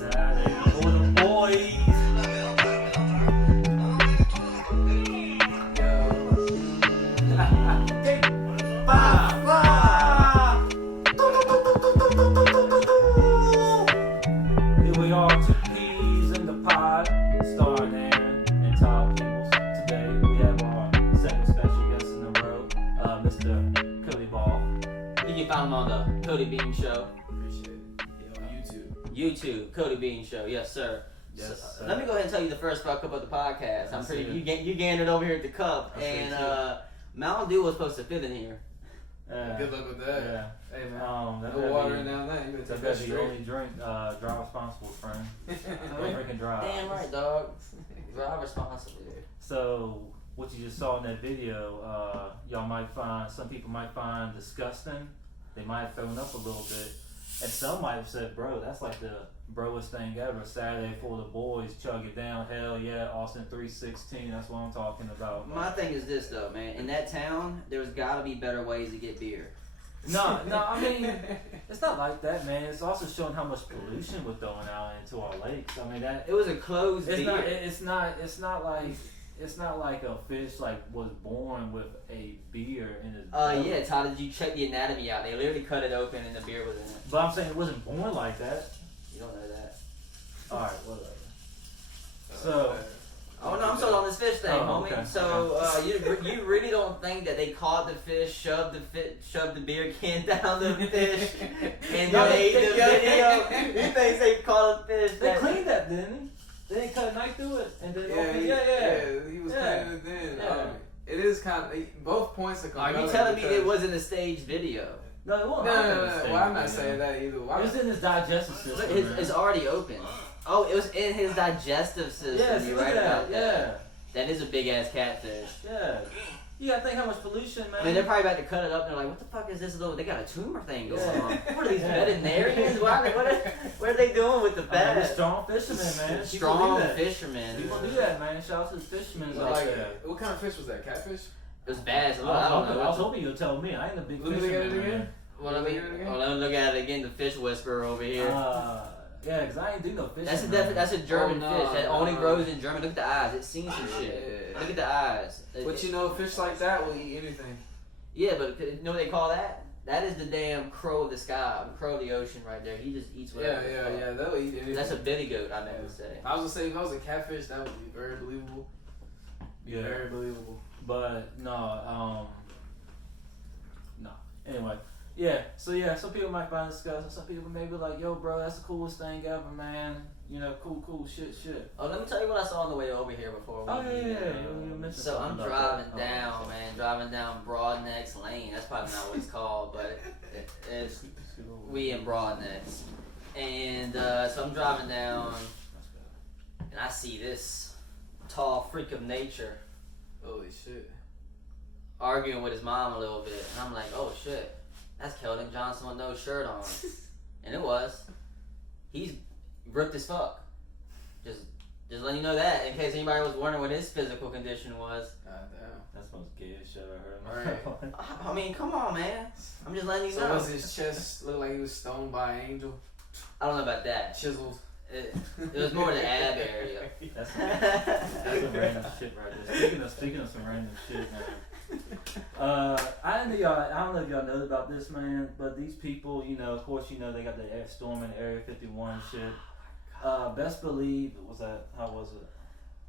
Saturday for the boys. Here we are, two peas in the pod, starring Aaron and Todd Peoples. Today we have our second special guest in the row, Mr. Cody Ball. You can find him on the Cody Bean Show. Appreciate it. Yeah, on YouTube. YouTube, Cody Bean Show. Yes, sir. Yes, So, let me go ahead and tell you the first fuck up of the podcast. I'm pretty. You gained it over here at the cup, and Mountain Dew was supposed to fit in here. Good luck with that. Yeah. Hey man, That no water in down there. You better take that That's the straight. only drink. Drive responsible, friend. Don't drink and drive. Damn right, dog. Drive responsibly. So what you just saw in that video, y'all might find, some people might find disgusting. They might have thrown up a little bit, and some might have said, "Bro, that's like the broest thing ever." Saturday for the boys, chug it down. Hell yeah, Austin 316. That's what I'm talking about. My thing is this though, man. In that town, there's got to be better ways to get beer. No, I mean, it's not like that, man. It's also showing how much pollution we're throwing out into our lakes. I mean, that It was a closed it's beer. not. It's not like a fish like was born with a beer in his. Yeah, Todd, did you check the anatomy out? They literally cut it open and the beer was in it. But I'm saying it wasn't born like that. You don't know that. All right, whatever. So. Oh no, I'm sold on this fish thing, Oh, homie. okay. So you really don't think that they caught the fish, shoved the beer can down the fish, and made the video? You think they caught a fish? They cleaned that, didn't they? They cut a knife through it and then He was Yeah. cleaning it then. Yeah. It is kind of both points are Are compelling. you telling me because- it wasn't a staged video? No, it No, wasn't. Well, I'm not saying that either. Why? It was in his digestive Look, system. it's already open. Oh, it was in his digestive system. Yes, You're look right at about that. that. That is a big ass catfish. Yeah. You gotta think how much pollution, man. I mean, they're probably about to cut it up and they're like, what the fuck is this little, they got a tumor thing going Yeah. on. What are these Yeah. veterinarians? What are they doing with the I mean, vet? strong fishermen, man. People Strong do that. fishermen. People do that, man. Shout out to the fishermen out Like, there. what kind of fish was that? Catfish? It was bad. So I I don't was know. hoping you'd tell me. I ain't a big Let me look at fisherman, it again. man. Well, let me look at it again. The fish whisperer over here. Yeah, because I ain't do no fishing. That's a man. that's a German Oh, no, fish that no. only grows in Germany. Look at the eyes. It's seen some shit. Yeah. Look at the eyes. But you know, fish like that will eat anything. Yeah, but you know what they call that? That is the damn crow of the sky, crow of the ocean right there. He just eats whatever. Yeah. They'll eat anything. That's a billy goat, I meant to say. I was gonna say if I was a catfish, that would be very believable. Yeah. Very believable. But no. Anyway, yeah. So yeah, some people might find it disgusting. Some people may be like, "Yo, bro, that's the coolest thing ever, man." You know, cool, shit. Oh, let me tell you what I saw on the way over here before. Oh yeah. You mentioned So I'm something about driving that. down, man, driving down Broadnecks Lane. That's probably not what it's called, but it's we in Broadnecks. And so I'm driving down, and I see this tall freak of nature Holy shit. arguing with his mom a little bit, and I'm like, oh shit, that's Keldon Johnson with no shirt on, and it was. He's ripped as fuck. Just letting you know that in case anybody was wondering what his physical condition was. God damn. That's the most gayest shit I heard. Right. I mean, come on, man. I'm just letting you So know. was his chest look like he was stoned by an angel? I don't know about that. Chiseled. It was more the ab area. That's some random shit right there. Speaking of some random shit, man. I don't know if y'all know about this, man, but these people, you know, of course, you know, they got the air storm in Area 51 and shit. Best believe, how was it?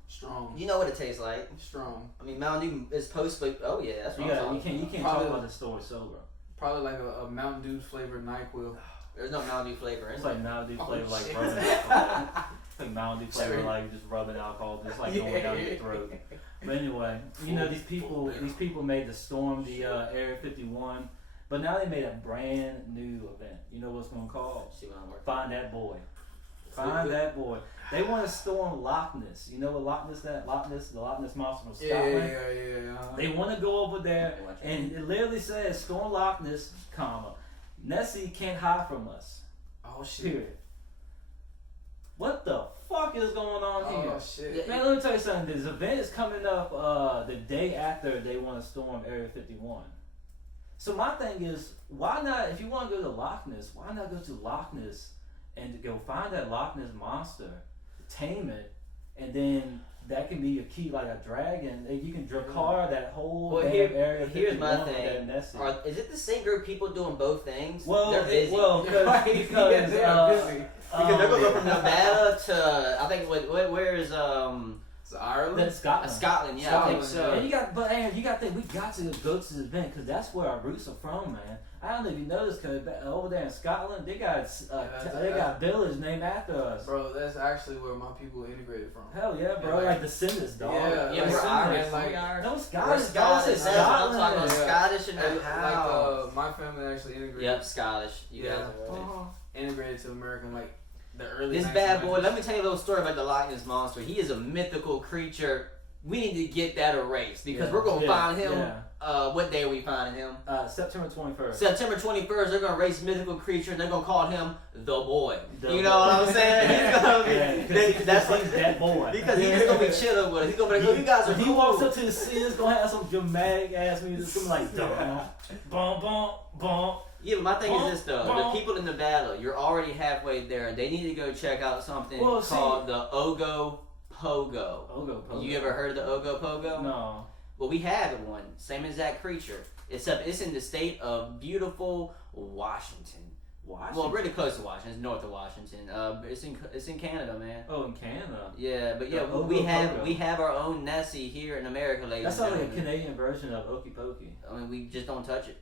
Strong. You know what it tastes like. Strong. I mean, Mountain Dew is post-sleep. Oh yeah, that's what I'm talking You can't Probably- talk about the story sober. Probably like a Mountain Dew flavored NyQuil. There's no Mountain Dew flavor in It's it. like Mountain Dew flavor, like shit. rubbing alcohol. It's like Mountain Dew flavor, like just rubbing alcohol, just like going down your throat. But anyway, you know, these people made the storm the Area 51, but now they made a brand new event. You know what's going to call? See what I'm working. Find That Boy. Find That Boy. They want to storm Loch Ness. You know what Loch Ness? The Loch Ness monster from Scotland. Yeah. They want to go over there, and it literally says storm Loch Ness, comma, Nessie can't hide from us. Oh shit. Period. What the fuck is going on here? Oh shit. Man, let me tell you something. This event is coming up the day after they want to storm Area 51. So my thing is, why not? If you want to go to Loch Ness, why not go to Loch Ness and go find that Loch Ness monster, tame it, and then that can be your key, like a dragon. And you can dracar that whole Well, damn area. here's my 51 with thing. that Nessie. Is it the same group of people doing both things? Well, they're busy. because Yeah, they are busy. Because they're gonna go from Nevada to I think where is It's Ireland. Then Scotland. Scotland? Yeah, I think so. And you got to think we got to go to the event because that's where our roots are from, man. I don't know if you know this, cause over there in Scotland, they got a village named after us. Bro, that's actually where my people integrated from. Hell yeah, bro! Yeah, like the Descendants, dog. Yeah, Yeah, like, we're Irish. and, like, We Irish. No, We're Scottish. Scottish. Scotland. That's what I'm talking about. Yeah. Scottish in the And, house. my family actually integrated. Yep, Scottish. You Yeah. guys are right. Integrated to America in like the early. This bad boy, 1900s. let me tell you a little story about the Loch Ness Monster. He is a mythical creature. We need to get that erased because Yeah. we're going to Yeah. find him. Yeah. What day are we finding him? September 21st. September 21st, they're going to erase mythical creature and they're going to call him the boy. The You know what I'm saying? He's going to be, Yeah, that's he's that boy. because he's just going to be chilling with us. He's going to be like, oh, you guys are If he cool. walks up to the scene, it's gonna have some dramatic ass music. It's gonna be like, bum, bum, bum. Yeah, but my thing is this though. Bump. The people in Nevada, you're already halfway there. They need to go check out something Well, see- called the Ogo Pogo. Ogo. You ever heard of the Ogo Pogo? No. Well, we have one. Same exact creature. Except it's in the state of beautiful Washington. Well, really close to Washington. It's north of Washington. It's in Canada, man. Oh, in Canada. Yeah, but yeah, The Ogo Pogo. we have our own Nessie here in America, ladies. That's and like a gentlemen. Canadian version of Okie Pokey. I mean, we just don't touch it.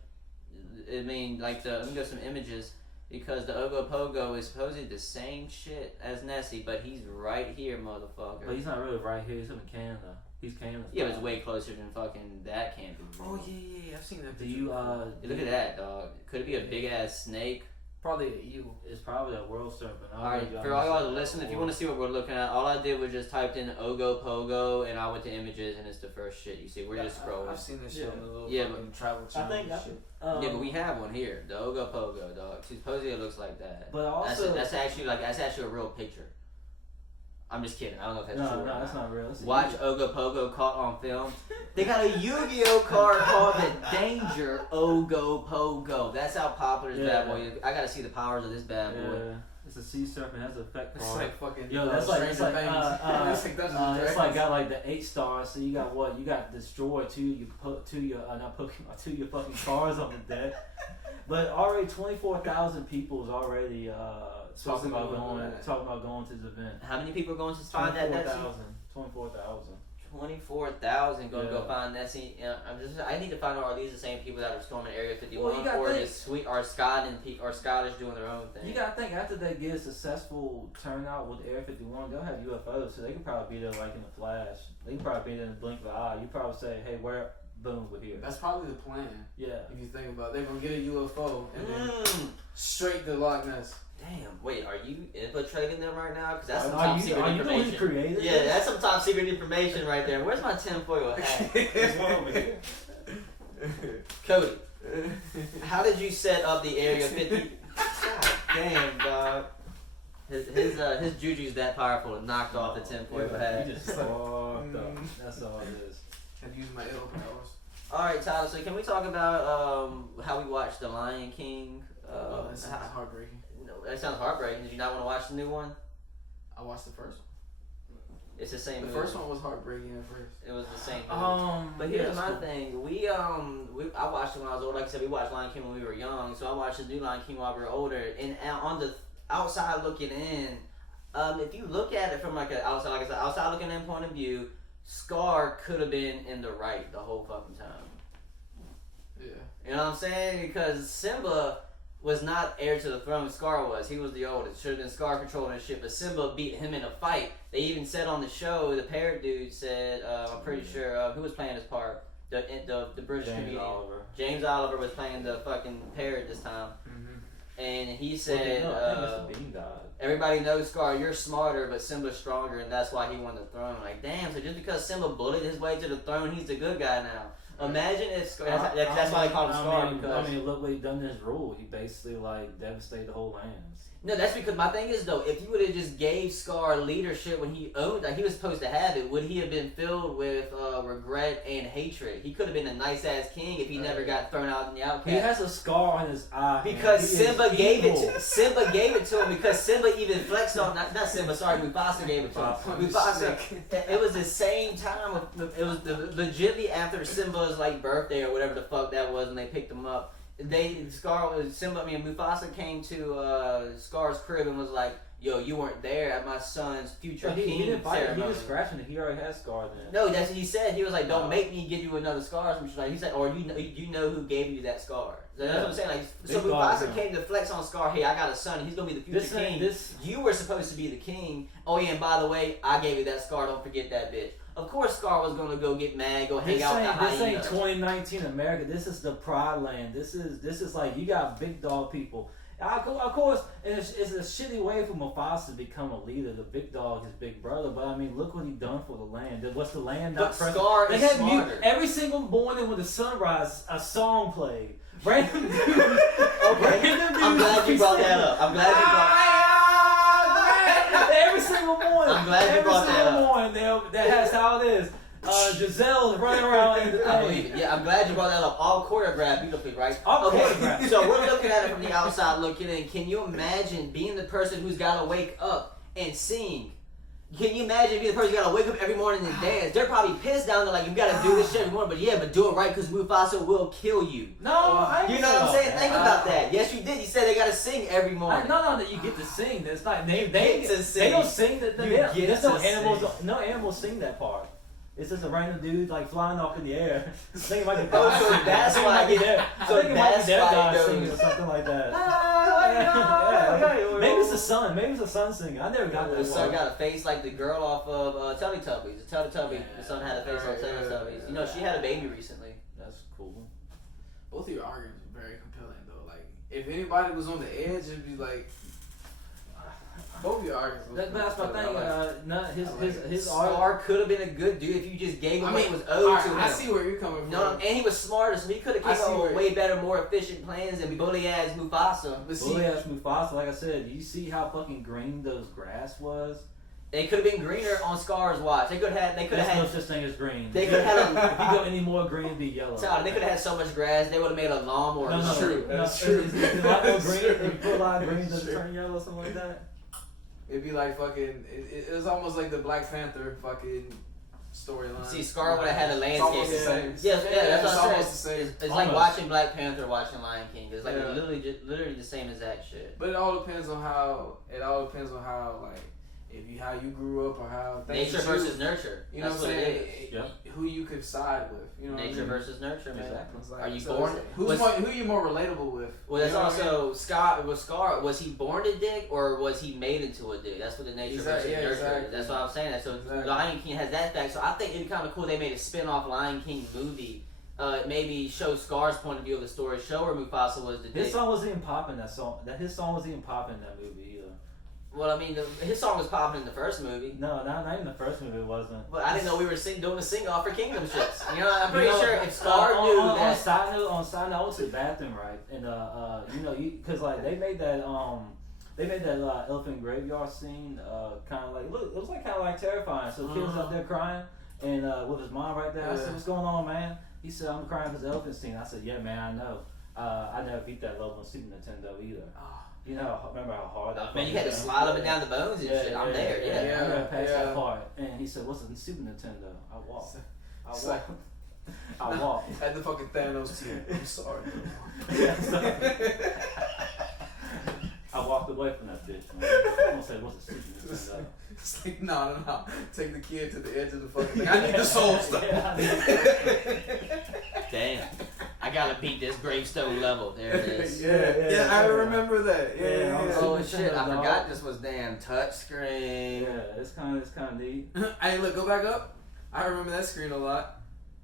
I mean, like let me go some images because the Ogo Pogo is supposedly the same shit as Nessie, but he's right here, motherfucker. But he's not really right here. He's in Canada. He's Canada. Yeah, but it's way closer than fucking that camping. Oh yeah, I've seen that. Do picture you before. Look at that, dog. Could it be a big ass snake? Probably an eagle. It's probably a world serpent. Alright, for all y'all to listen, if you want to see what we're looking at, all I did was just typed in Ogo Pogo and I went to images and it's the first shit you see. We're just scrolling. I've seen this shit Yeah. on the little Yeah, fucking travel I channel think. and shit. Yeah, but we have one here, the Ogo Pogo, dog. Supposedly it looks like that. But also, That's actually a real picture. I'm just kidding. I don't know if that's true. no, or that's not. not real. It's a Watch Ogo Pogo caught on film. They got a Yu-Gi-Oh card called the Danger Ogo Pogo. That's how popular this bad boy is. I gotta see the powers of this bad boy. Yeah, it's a sea serpent. It has an effect It's card. like fucking. Yo, that's like Stranger Things. It's like Dungeons and it's Dragons. like got like the 8 stars. So you got what? You got destroy two your not Pokemon, 2 your fucking cars on the deck. But already 24,000 people is already talking about going to the event. How many people are going to find that Nessie? 24,000. 24,000 going to go Yeah. find Nessie. I need to find out, are these the same people that are storming Area 51, Well, you gotta or think- are Scottish doing their own thing? You gotta think after they get a successful turnout with Area 51, they'll have UFOs, so they could probably be there like in a flash. They could probably be there in the blink of an eye. You probably say, "Hey, where? Boom, we're here." That's probably the plan. Yeah. If you think about it, they're gonna get a UFO and then Mm. straight to Loch Ness. Damn, wait, are you infiltrating them right now? Because that's some Are top you secret the one who information. created Yeah, this? that's some top secret information right there. Where's my tinfoil hat? There's one over here. Cody, how did you set up the Area 50? God damn, dog. His juju's that powerful. It knocked off the tinfoil hat. You just fucked up. That's all it is. I've used my ill powers. All right, Tyler. So can we talk about how we watched The Lion King? That sounds heartbreaking. No, that sounds heartbreaking. Did you not want to watch the new one? I watched the first one. It's the same. The movie. first one was heartbreaking at first. It was the same. Movie. But here's my thing. I watched it when I was older. Like I said, we watched Lion King when we were young. So I watched the new Lion King while we were older. And on the outside looking in, if you look at it from like an outside, like I said, outside looking in point of view, Scar could have been in the right the whole fucking time. Yeah. You know what I'm saying? Because Simba was not heir to the throne. Scar was. He was the oldest. Should have been Scar controlling the shit, but Simba beat him in a fight. They even said on the show, the parrot dude said, I'm pretty sure, who was playing his part? The British James comedian. Oliver. James Oliver was playing the fucking parrot this time. Mm-hmm. And he said, Mr. Bean died. everybody knows Scar, you're smarter, but Simba's stronger, and that's why he won the throne. Like, damn, so just because Simba bullied his way to the throne, he's the good guy now. Imagine if that's why they call him Scar because. I mean, look what he done to his rule. He basically like devastated the whole lands. No, that's because my thing is though, if you would have just gave Scar leadership when he owned, like he was supposed to have it, would he have been filled with regret and hatred? He could have been a nice ass king if he never got thrown out in the outcast. He has a scar on his eye because Simba gave it to him because Simba even flexed on not Simba, sorry, Mufasa gave it to him. Mufasa. It was the same time. It was legitimately after Simba's like birthday or whatever the fuck that was, and they picked him up. Mufasa came to Scar's crib and was like, "Yo, you weren't there at my son's future king he didn't fight ceremony." He was scratching it. He already had Scar then. No, that's what he said. He was like, "Don't make me give you another scar." He said, "Or you know who gave you that scar." That's what I'm saying. Like, so Mufasa came to flex on Scar. Hey, I got a son. He's gonna be the future king. You were supposed to be the king. Oh yeah, and by the way, I gave you that scar. Don't forget that bitch. Of course, Scar was gonna go get mad, go hang out with the hyenas. This ain't 2019 America. This is the Pride Land. This is like you got big dog people. Of course, and it's a shitty way for Mufasa to become a leader. The big dog, his big brother. But I mean, look what he done for the land. What's the land not present? Scar is smarter. Every single morning when the sun rises, a song played. Random dudes. I'm glad you brought that up. Every single morning. I'm glad you brought that up. Every single morning, that's how it is. Giselle's running around in the thing. I believe it. Yeah, I'm glad you brought that up. All choreographed beautifully, right? All choreographed. So we're looking at it from the outside looking in. Can you imagine being the person who's got to wake up and sing? Can you imagine being the person who got to wake up every morning and dance? They're probably pissed down there like, you got to do this shit every morning. But do it right because Mufasa will kill you. No, I ain't You know what I'm saying? Think about that. Yes, you did. You said they got to sing every morning. No, that you get to sing. That's not they to sing. They don't sing that. There's no animals. Sing. No animals sing that part. It's just a random dude like flying off in the air. I think it might be so that's why I get there. I think it might be their guy singing or something like that. Maybe it's the sun. Maybe it's the sun singing. I never got that. The son got a face like the girl off of Teletubbies. The Teletubby. The son had a face on Teletubbies. You know, she had a baby recently. That's cool. Both of your arguments are very compelling, though. Like, if anybody was on the edge, it'd be like. Both of your arguments. That's my thing. His Scar could have been a good dude if you just gave him what was owed to him. I see where you're coming from. No, and he was smarter, so he could have came up with way better, more efficient plans than bully ass Mufasa. Bully ass Mufasa, like I said, do you see how fucking green those grass was? They could have been greener on Scar's watch. They could have had. There's no such thing as green. They could have had. If you go any more green, it'd be yellow. Tyler, they could have had so much grass. They would have made a lawnmower. No, true. That's true. Is a lot more green? If you put a lot of green, does it turn yellow or something like that? It'd be like fucking. It was almost like the Black Panther fucking storyline. See, Scar would have had a landscape. It's almost the same. Yes, that's what I'm almost the same. It's like watching Black Panther, watching Lion King. It's like literally the same exact shit. But it all depends on how. Like how you grew up or how things nature versus nurture. You know what I'm saying? Who you could side with. You know nature versus nurture, man. Exactly. Like, are you born? Who are you more relatable with? Well, that's also Scar. Was he born a dick or was he made into a dick? That's what the nature versus nurture. Exactly. That's what I'm saying. So Lion King has that fact. So I think it'd be kind of cool. They made a spin-off Lion King movie. Maybe show Scar's point of view of the story. Show where Mufasa was the dick. His song wasn't even popping. His song wasn't even popping in that movie either. Well, I mean, his song was popping in the first movie. No, not even the first movie. It wasn't. But I didn't know we were doing a sing-off for Kingdom Ships. You know, I'm pretty sure if Scar knew that. On side note, I went to the bathroom, right, and because like they made that elephant graveyard scene, kind of like it was like kind of like terrifying. So the kid was up there crying, and with his mom right there. I said, "What's going on, man?" He said, "I'm crying because the elephant scene." I said, "Yeah, man, I know. I never beat that level on Super Nintendo either." You know, remember how hard that man, you had to slide up and down the bones and shit. I'm there, I never passed that part. And he said, "What's a Super Nintendo?" I walked. At the fucking Thanos team. I'm sorry. I walked away from that bitch, man. I'm gonna say, "What's a Super Nintendo?" It's like, no. Take the kid to the edge of the fucking thing. I need the soul stuff. Damn. I gotta beat this gravestone level. There it is. Yeah, I remember that. Yeah. Oh shit! I forgot this was damn touch screen. Yeah, it's kind of neat. Hey, look, go back up. I remember that screen a lot.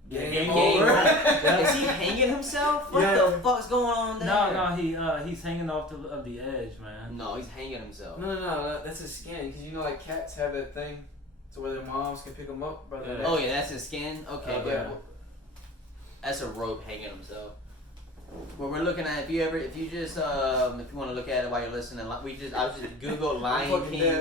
Game over. Is he hanging himself? What the fuck's going on there? No, he's hanging off the edge, man. No, he's hanging himself. No, that's his skin. Because you know, like cats have that thing, so where their moms can pick them up. Oh yeah, that's his skin. Okay, but That's a rope hanging himself. But we're looking at if you want to look at it while you're listening, I was just Google Lion King.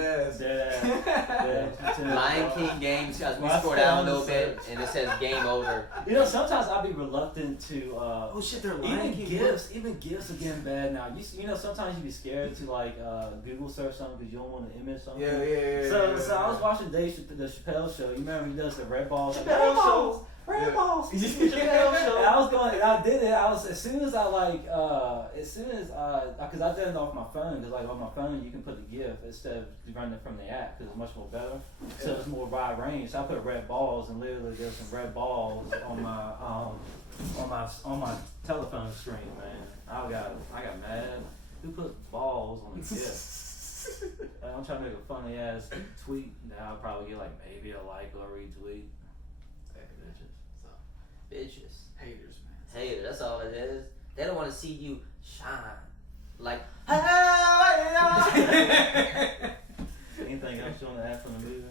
Lion King games. Guys, we scroll down a little bit and it says game over. You know, sometimes I'll be reluctant to. Oh shit, they're Lion King. Even gifts are getting bad now. You know, sometimes you be scared to like Google search something because you don't want to image something. Yeah. So I was watching the Chappelle show. You remember he does the red balls? Chappelle show. Red balls. Chappelle show. I was going. I did it. I was as soon as because I did it off my phone. Because like on my phone you can put the GIF instead of running it from the app because it's much more better. So it's more wide range. So I put red balls and literally there's some red balls on my telephone screen, man. I got mad. Who put balls on the GIF? I'm trying to make a funny ass tweet that I'll probably get like maybe a like or a retweet. Bitches. Haters, man. Hater, that's all it is. They don't want to see you shine. Like, Anything else you want to add from the movie?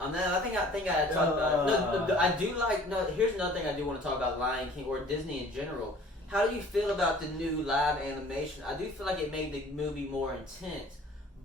I think I talked about it. No, I do like. No, here's another thing I do want to talk about Lion King or Disney in general. How do you feel about the new live animation? I do feel like it made the movie more intense.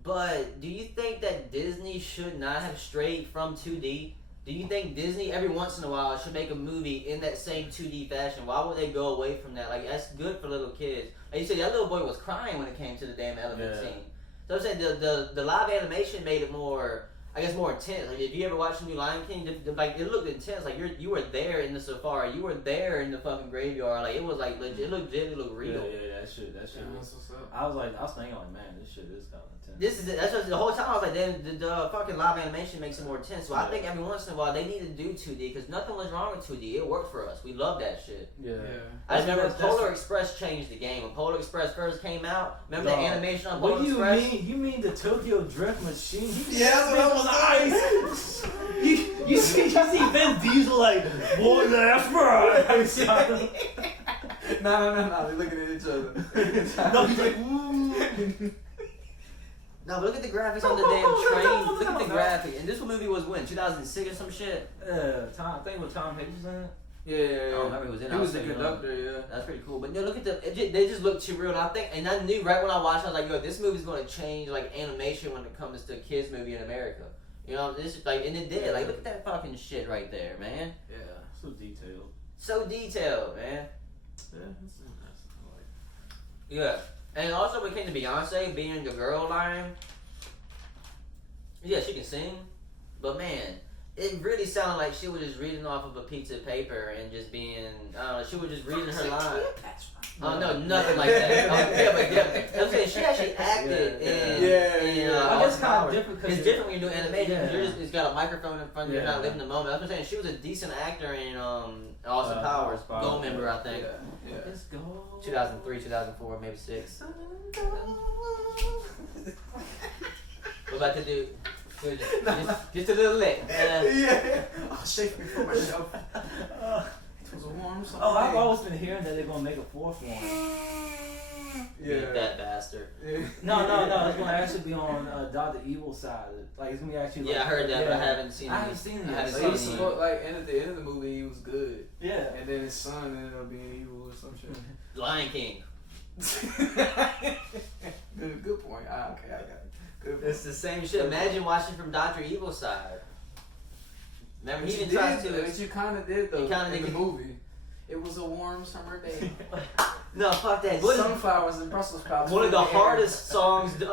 But do you think that Disney should not have strayed from 2D? Do you think Disney every once in a while should make a movie in that same 2D fashion? Why would they go away from that? Like, that's good for little kids. Like you said, that little boy was crying when it came to the damn elephant scene. So I'm saying the live animation made it more, I guess, more intense. Like, if you ever watched the new Lion King, like it looked intense. Like you were there in the safari, you were there in the fucking graveyard. Like it was like legit. It looked legit, it looked real. Yeah, that shit. That's what's up. I was thinking like, man, this shit is kind of intense. This is it. That's what the whole time I was like, damn, the fucking live animation makes it more intense. So I think every once in a while they need to do 2D because nothing was wrong with 2D. It worked for us. We loved that shit. Yeah. I remember Polar Express changed the game. When Polar Express first came out, remember the animation on Polar Express? What do you mean? You mean the Tokyo Drift machine? Yeah, that's what I was ice. you see Vin Diesel like, one last ride. No. They're looking at each other. No, he's like, No, but look at the graphics on the damn train. Look at the graphic. And this movie was when? 2006 or some shit? I think with Tom Hanks was in it. Yeah. I remember he was in it. He was the conductor, yeah. That's pretty cool. But no, look at they just look too real. And I knew right when I watched it, I was like, yo, this movie's going to change like animation when it comes to a kids movie in America. You know, this is like, and it did. Like, look at that fucking shit right there, man. Yeah. So detailed. So detailed, man. Yeah, that's nice. Yeah. And also when it came to Beyonce being the girl line, yeah, she can sing, but man, it really sounded like she was just reading off of a piece of paper and just being, she was just reading her line. Oh no, nothing like that. I'm saying she actually acted in. It's kind of different because it's different when you're doing animation. Because it's got a microphone in front of you. You're not living the moment. That's what I'm saying. She was a decent actor in Austin Powers, Gold member, I think. Yeah. Let's go. 2003, 2004, maybe 6. We're about to do. Just a little lick. Yeah. Oh, shake me for myself. It was a warm song. Oh, I've always been hearing that they're gonna make a fourth one. Yeah. That bastard. Yeah. No, it's gonna actually be on Dr. Evil side. Like it's gonna be actually. Yeah, I heard that, but I haven't seen it. I haven't seen it yet. I haven't Like, seen he was it. supposed, like, and at the end of the movie, he was good. Yeah. And then his son ended up being evil or some shit. Lion King. Good point. Okay, I got it. Good point. It's the same shit. Imagine watching from Dr. Evil's side. Remember, he even tries to. But you kind of did though. You kinda in did. the movie. It was a warm summer day. No, fuck that. Sunflowers and Brussels sprouts. One of the hardest songs they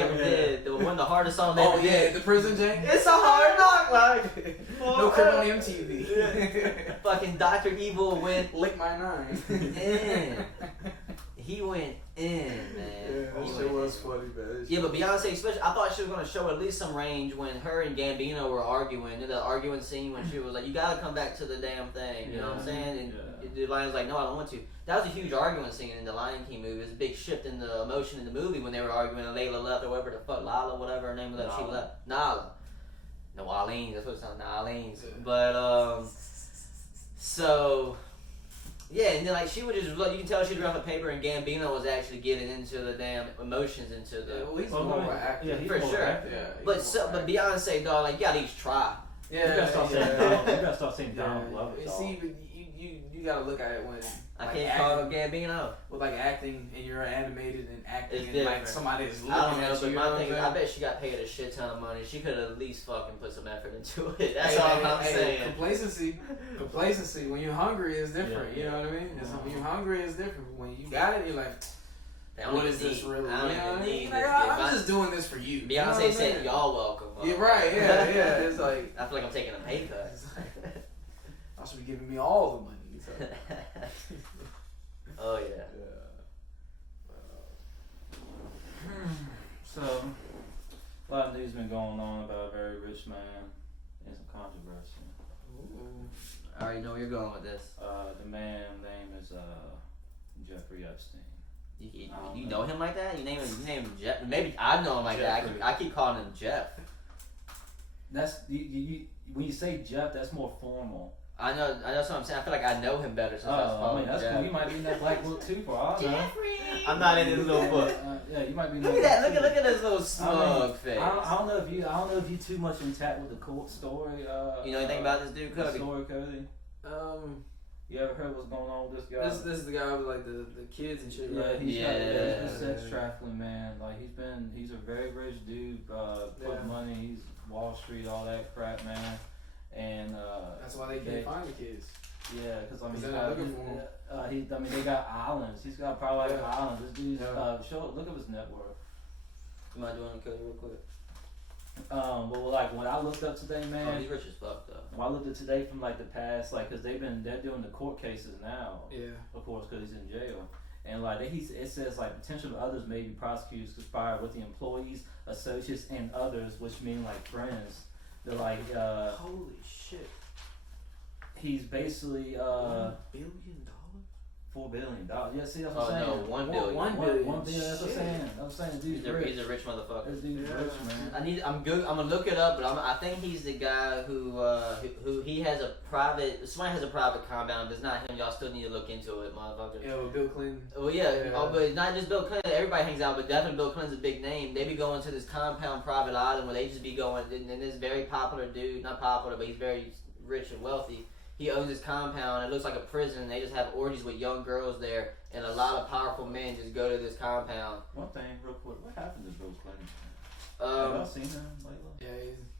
ever did. One of the hardest songs they ever did. The prison jank. It's a hard knock, like. No crib on MTV. Fucking Dr. Evil went Lick my nine. in. He went in, man. Yeah, that shit was funny, man. Yeah, but Beyonce, especially, I thought she was gonna show at least some range when her and Gambino were arguing. The arguing scene when she was like, "You gotta come back to the damn thing," you know what I'm saying? And the lion's like, "No, I don't want to." That was a huge arguing scene in the Lion King movie. It was a big shift in the emotion in the movie when they were arguing. And Layla left, or whatever the fuck, Lala, whatever her name was, she left. Nala. No, Orleans. That's what it sounds like, Orleans. But so. Yeah, and then like she would just look, you can tell she'd read off the paper, and Gambino was actually getting into the damn emotions, into the. Well, he's more of an actor. Yeah, he's for more sure. actor. Yeah, But Beyonce, dog, like you gotta at least try. You gotta start saying Donald. You gotta start saying Donald Glover. See, but you gotta look at it when I like, can't call him Gambino. with like acting and you're animated and acting It's and like different. somebody is looking I don't know, at but you. my know thing, what I I'm saying? bet she got paid a shit ton of money. She could have at least fucking put some effort into it. That's Hey, all hey, I'm hey, saying. Complacency. When you're hungry is different. Yeah. You know what I mean? When you're hungry is different. When you got it, you're like, I don't what even is this need- really? I don't You know what even I mean? need Like, this. I'm just doing this for you. You know what Beyonce I'm said, saying? "Y'all welcome." Yeah, right. Yeah. It's like I feel like I'm taking a pay cut. I should be giving me all the money. So. Oh yeah. So, a lot of news been going on about a very rich man and some controversy. I already know where you're going with this. The man's name is Jeffrey Epstein. You know him like that? You name him Jeff? Maybe I know him like Jeffrey. that. I keep calling him Jeff. That's you when you say Jeff, that's more formal. I know. That's what I'm saying. I feel like I know him better since I was I calling mean him that's Jeff. cool. You might be in that black book too, for all I know. Jeffrey. I'm not in his little book. Yeah, you might be. In Look at that! book, Look too. at this little smug face. I don't know if you too much intact with the court story. You know anything about this dude, the Cody? story, Cody? You ever heard what's going on with this guy? This is the guy with like the kids and shit, Yeah, right? he's Yeah. a sex trafficking man. Like he's a very rich dude. Put money. He's Wall Street, all that crap, man. And That's why they can't find the kids. yeah, because I mean, They're not looking for him. they got islands. He's got probably like Yeah. islands. This dude's Yeah. look up his net worth. You mind doing it, Cody, real quick? But like when I looked up today, Oh, man. he's rich as fuck though. When I looked at today from like the past, like, cause they're doing the court cases now. Yeah. Of course, cause he's in jail, and like it says like potential others may be prosecuted conspired with the employees, associates, and others, which mean like friends. They're like Holy shit. he's basically $1 billion? $4 billion. Yeah, see that's what I'm Oh saying. no, 1 billion. $1 billion. 1 billion. That's what I'm Shit. saying. I'm saying the dude's rich. He's a rich motherfucker. This dude's Yeah. rich, man. I'm good. I'm gonna look it up, but I think he's the guy who he has a private. Somebody has a private compound. If it's not him, y'all still need to look into it, motherfucker. Yeah, with Bill Clinton. Well, yeah. Yeah. Oh, but it's not just Bill Clinton. Everybody hangs out, but definitely Bill Clinton's a big name. They be going to this compound private island where they just be going. And this very popular dude, not popular, but he's very rich and wealthy. He owns this compound. It looks like a prison. They just have orgies with young girls there, and a lot of powerful men just go to this compound. One thing, real quick, what happened to Bill Clinton? Have y'all seen him lately? Yeah,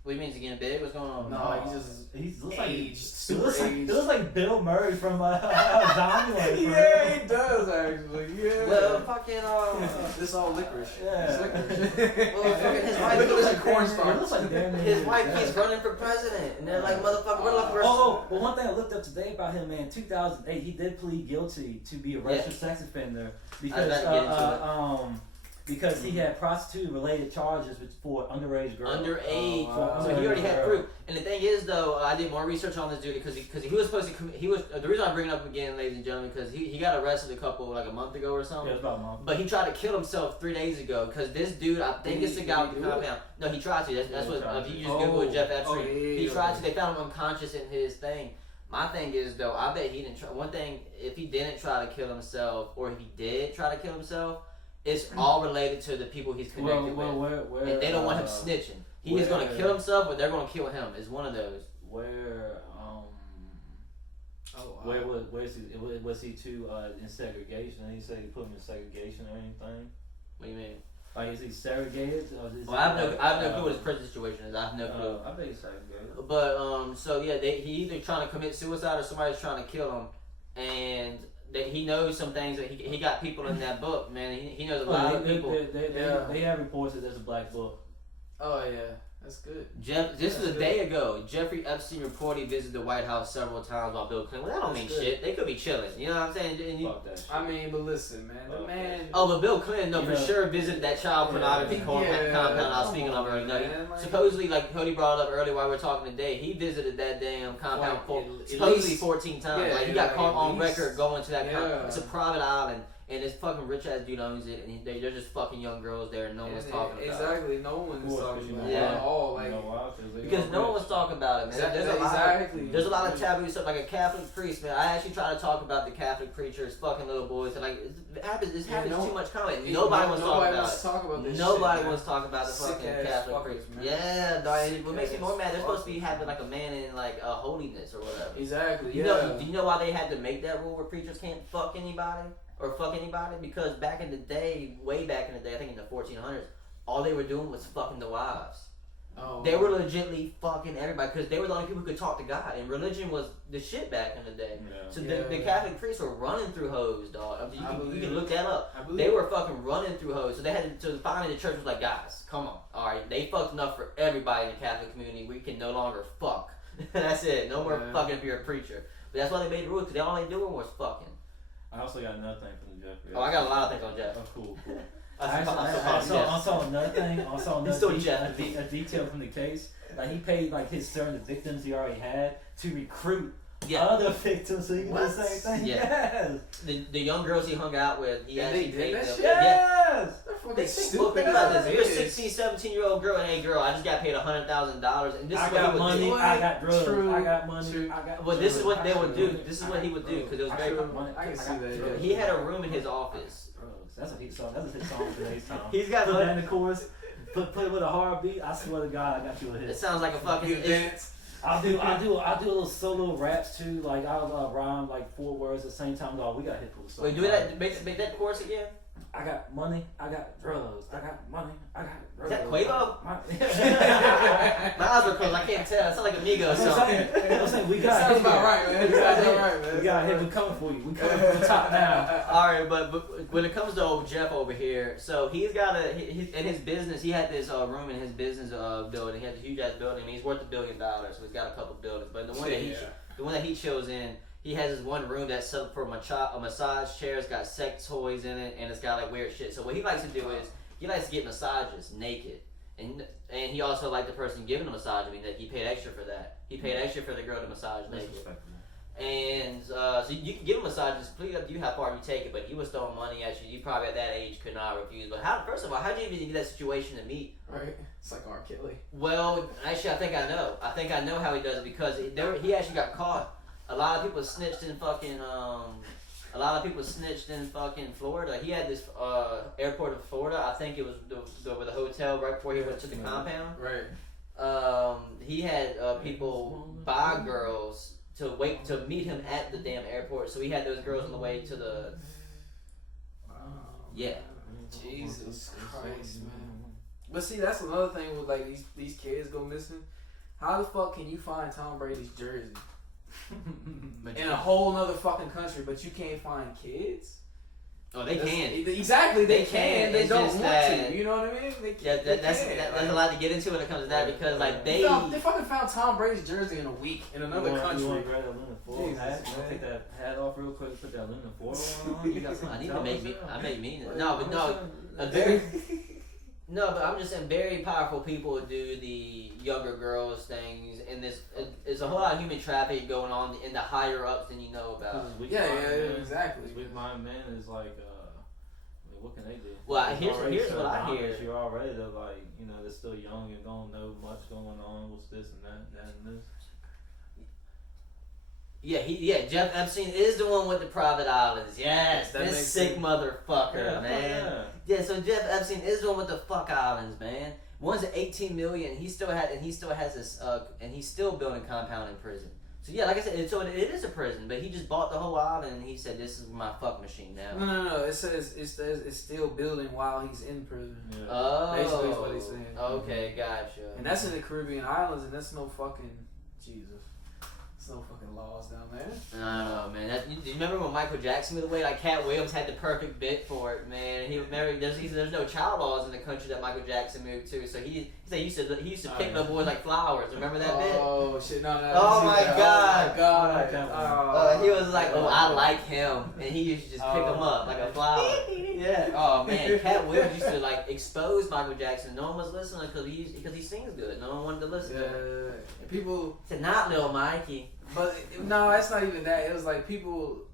What do you mean, is he getting big? What's going on? No, he just he looks aged, like super he aged. looks like Bill Murray from Zombieland. Yeah, he does actually. Yeah. Well, fucking This all licorice. Yeah. It's licorice. Well, fucking his wife Look at looks this like cornstarch. It looks like damn near his wife dead. keeps running for president, and they're like, motherfucker, we're looking for. Oh, well, one thing I looked up today about him, man, 2008, he did plead guilty to be a registered sex offender because about to get into it. because he had prostitute-related charges for underage girls. Underage, Oh, wow. so he already had proof. And the thing is, though, I did more research on this dude because he was supposed to commit. He was the reason I bring it up again, ladies and gentlemen, because he got arrested a month ago or Yeah, something. it was about a month. But he tried to kill himself 3 days ago because this dude, I think it's the guy with the compound. No, he tried to. That's Yeah, what. he tried If you to. just Google Jeff Epstein, yeah, he tried to. They found him unconscious in his thing. My thing is though, I bet he didn't try. One thing, if he didn't try to kill himself, or if he did try to kill himself, it's all related to the people he's connected with. Where, And they don't want him snitching. He is going to kill himself, but they're going to kill him. It's one of those. Where was he too in segregation? And he said he put him in segregation or anything. What do you mean? Like, is he segregated? Or is Well, I have no clue what his prison situation is. I have no clue. I bet he's segregated. But so yeah, he either trying to commit suicide or somebody's trying to kill him, and that he knows some things that he got people in that book. Man, he knows a lot of people. They have reports that there's a black book. Oh yeah, that's good. This was a day ago. Jeffrey Epstein reported he visited the White House several times while Bill Clinton. Well, that don't mean That's good. shit. They could be chilling. You know what I'm saying? And Fuck that shit. I mean, but listen, man, the man. Oh, but Bill Clinton, no, You for know- sure visited that child pornography Yeah. compound I was Come speaking on, of earlier. No, man, like- supposedly, like Cody brought up earlier while we were talking today, he visited that damn compound Like, at supposedly least- 14 times. Yeah, like he yeah, got caught at on least. record going to that Yeah. compound. It's a private island, and this fucking rich ass dude owns it, and they're just fucking young girls there, and no one's talking about it. Exactly, no one's talking about it at all. Like, because no one's talking about it, man. There's a lot of taboo stuff, like a Catholic priest, man. I actually try to talk about the Catholic preachers fucking little boys, and like it happens too much comment. Nobody wants to talk about this. Nobody wants to talk about the fucking Catholic priest. Yeah, dog. What makes me more mad? They're supposed to be having like a man in like a holiness or whatever. Exactly. Do you know why they had to make that rule where preachers can't fuck anybody or fuck anybody? Because back in the day, way back in the day, I think in the 1400s, all they were doing was fucking the wives. Oh, they were legitimately fucking everybody because they were the only people who could talk to God, and religion was the shit back in the day. Yeah. So the Catholic priests were running through hoes, dog. I mean, you can look that up. They were fucking running through hoes. So they had to. So finally, the church was like, guys, come on, all right, they fucked enough for everybody in the Catholic community. We can no longer fuck. That's it. No more fucking if you're a preacher. But that's why they made the rules because all they doing was fucking. I also got another thing from Jeffrey. Oh, I got a lot of things on Jeff. Oh, cool. I saw another thing. A detail from the case. Like he paid like his certain victims he already had to recruit other victims so he did the same thing. Yeah. Yes. The young girls he hung out with, he actually paid them. Shit. Yes. Think about this. You're a 16, 17-year-old girl, and hey girl, I just got paid $100,000, and this is what he would do. I got drugs. I got money. Well, this is what they would do. This is what he would do because it was very. I can see that. He had a room in his office. That's a hit song. That's a hit song for today's time. He's got put that in the chorus. Play with a hard beat. I swear to God, I got you a hit. It sounds like a fucking dance. I do little solo raps too. Like I'll rhyme like 4 words at the same time. Oh, we got hit for the song. Wait, do that. Make that chorus again. I got money, I got drugs. I got money, I got drugs. Is that Quavo? My eyes are closed. I can't tell. It sounds like Amigo or something. I'm saying we got sounds about right, man. We got hit. We coming for you. We coming from the top now. All right, but when it comes to old Jeff over here, so he's got in his business. He had this room in his business building. He has a huge ass building. And he's worth $1 billion. So he's got a couple buildings. But the one that he chose in. He has this one room that's set up for a massage chair. It's got sex toys in it, and it's got like weird shit. So what he likes to do is he likes to get massages naked, and he also liked the person giving the massage. I mean, that he paid extra for that. He paid extra for the girl to massage naked. And so you can give him massages. Completely up to you how far you take it. But he was throwing money at you. You probably at that age could not refuse. But first of all, how did you even get that situation to meet? Right, it's like R. Kelly. Well, actually, I think I know. I know how he does it because he actually got caught. A lot of people snitched in fucking Florida. He had this airport in Florida. I think it was the hotel right before he went to the compound. Right. He had people buy girls to meet him at the damn airport. So he had those girls on the way to the. Yeah. Jesus Christ, man. But see, that's another thing with like these kids go missing. How the fuck can you find Tom Brady's jersey? In a whole nother fucking country, but you can't find kids? Oh, they can. Exactly, they can. They don't want that, to. You know what I mean? That's a lot to get into when it comes to that because like they fucking found Tom Brady's jersey in a week in another country. You want to grab that aluminum foil hat? You want to take that hat off real quick? Put that aluminum foil on. You got something I need to make me. I made me. No, but I'm just saying very powerful people do the younger girls things, and there's a whole lot of human trafficking going on in the higher ups than you know about. Exactly. This weak mind man is like, what can they do? Well, here's what I hear. You're already like, they're still young and don't know much going on. What's this and that and this. Jeff Epstein is the one with the private islands. Yes, this sick motherfucker, man. Yeah, so Jeff Epstein is the one with the fuck islands, man. One's at 18 million. He still has this, and he's still building compound in prison. So yeah, like I said, it is a prison, but he just bought the whole island, and he said, "This is my fuck machine now." No. It says it's still building while he's in prison. Yeah. Oh, basically, is what he's saying. Okay, gotcha. And that's in the Caribbean islands, and that's no fucking Jesus. No fucking laws down there. I don't know, man. Do you remember when Michael Jackson moved away? Like Cat Williams had the perfect bit for it, man. There's no child laws in the country that Michael Jackson moved to, so he said he used to pick up boys like flowers. Remember that bit? Oh shit, no. Oh my god. God. He was like, I like him, and he used to just pick him up like a flower. Yeah. Oh man, Cat Williams used to like expose Michael Jackson. No one was listening because he sings good. No one wanted to listen to him. People said not Lil Mikey. But no, it's not even that. It was like people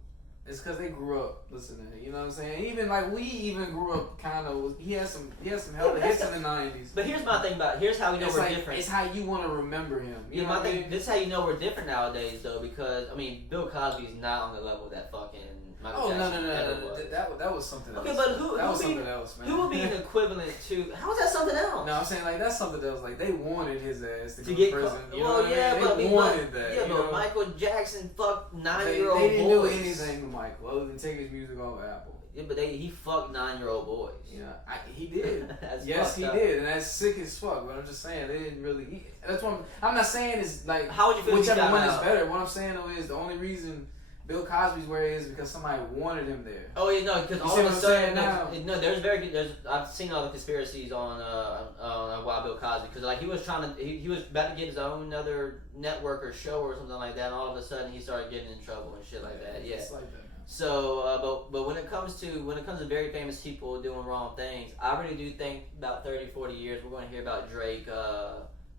It's because they grew up listening. You know what I'm saying? Even like we even grew up kind of. He had some hella hits in the 90s. But here's my thing about here's how we know It's we're like, different. it's how you want to remember him. You know my what I thing. mean? This is how you know we're different nowadays, though, because I mean, Bill Cosby's not on the level that fucking Michael Jackson ever was. That was something else. Okay, but that was something else, man. Who would be an equivalent to? How is that something else? No, I'm saying like that's something else. Like they wanted his ass to go get to prison. You know well, what yeah, I mean? but They wanted that. Yeah, you but know? Michael Jackson fucked 9-year-old They didn't do boys. anything to Michael other than take his music off Apple. Yeah, but he fucked 9-year-old boys. Yeah, he did. That's yes, fucked he up. did, and that's sick as fuck. But I'm just saying they didn't really. That's what I'm not saying is like How would you feel if whichever he got one is out? better. What I'm saying though is the only reason Bill Cosby's where he is because somebody wanted him there. Oh yeah, no, because You all see of what a I'm sudden, saying now? there's I've seen all the conspiracies on why Bill Cosby, because like he was trying to he was about to get his own other network or show or something like that, and all of a sudden he started getting in trouble and shit like that. Yeah. It's like that. So, but when it comes to very famous people doing wrong things, I really do think about 30, 40 years we're going to hear about Drake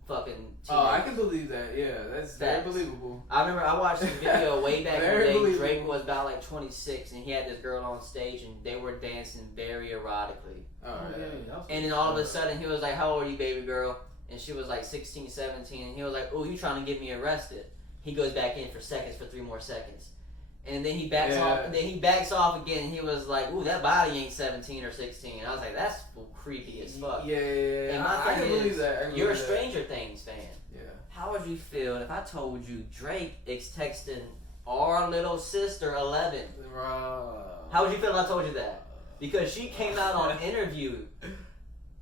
fucking. Oh, I can believe that. Yeah, that's very Facts. believable. I remember I watched a video way back in the Very day. believable. Drake was about like 26, and he had this girl on stage, and they were dancing very erotically. Oh, yeah. And then all of a sudden, he was like, "How old are you, baby girl?" And she was like 16, 17, and he was like, "Oh, you trying to get me arrested?" He goes back in for 3 more seconds. And then he backs off. And then he backs off again. And he was like, "Ooh, that body ain't 17 or 16." And I was like, "That's creepy as fuck." Yeah. And my I thing can believe is, that. you're a Stranger Things fan. Yeah. How would you feel if I told you Drake is texting our little sister 11? How would you feel if I told you that? Because she came out on an interview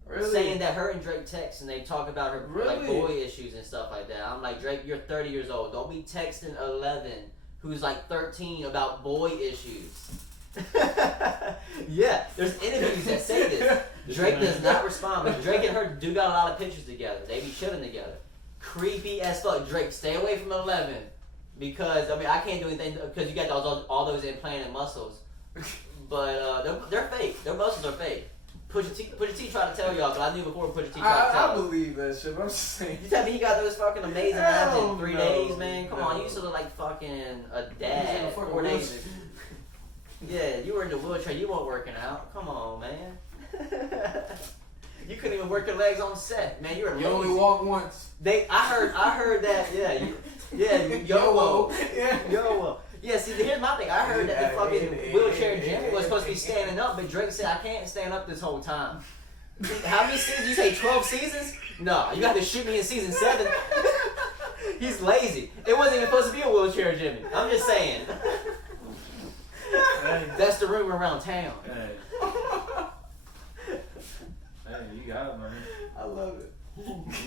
Really? saying that her and Drake text and they talk about her like Really? boy issues and stuff like that. I'm like, Drake, you're 30 years old. Don't be texting 11 who's like 13 about boy issues. Yeah, there's interviews that say this. Drake does not respond, but Drake and her do got a lot of pictures together. They be chilling together. Creepy as fuck. Drake, stay away from 11 because I mean I can't do anything because you got all those implanted muscles. But they're fake. Their muscles are fake. Pusha T tried to tell y'all, but I knew before Pusha T tried to tell I us. believe that shit, but I'm just saying. You tell me he got those fucking amazing abs in 3 no, days, man? Come on, no. you used to look like fucking a He's in a dad. fucking 4 days. wheelchair. Yeah, you were in the wheelchair. You weren't working out. Come on, man. You couldn't even work your legs on set, man. You were You only lazy. walk once. I heard that. Yeah, yo, Yeah. yo. Yeah, see, here's my thing. I heard that the fucking wheelchair Jimmy was supposed to be standing up, but Drake said I can't stand up this whole time. How many seasons? You say 12 seasons? No, you got to shoot me in season 7. He's lazy. It wasn't even supposed to be a wheelchair Jimmy. I'm just saying. That's the rumor around town. Hey, you got it, man. I love it.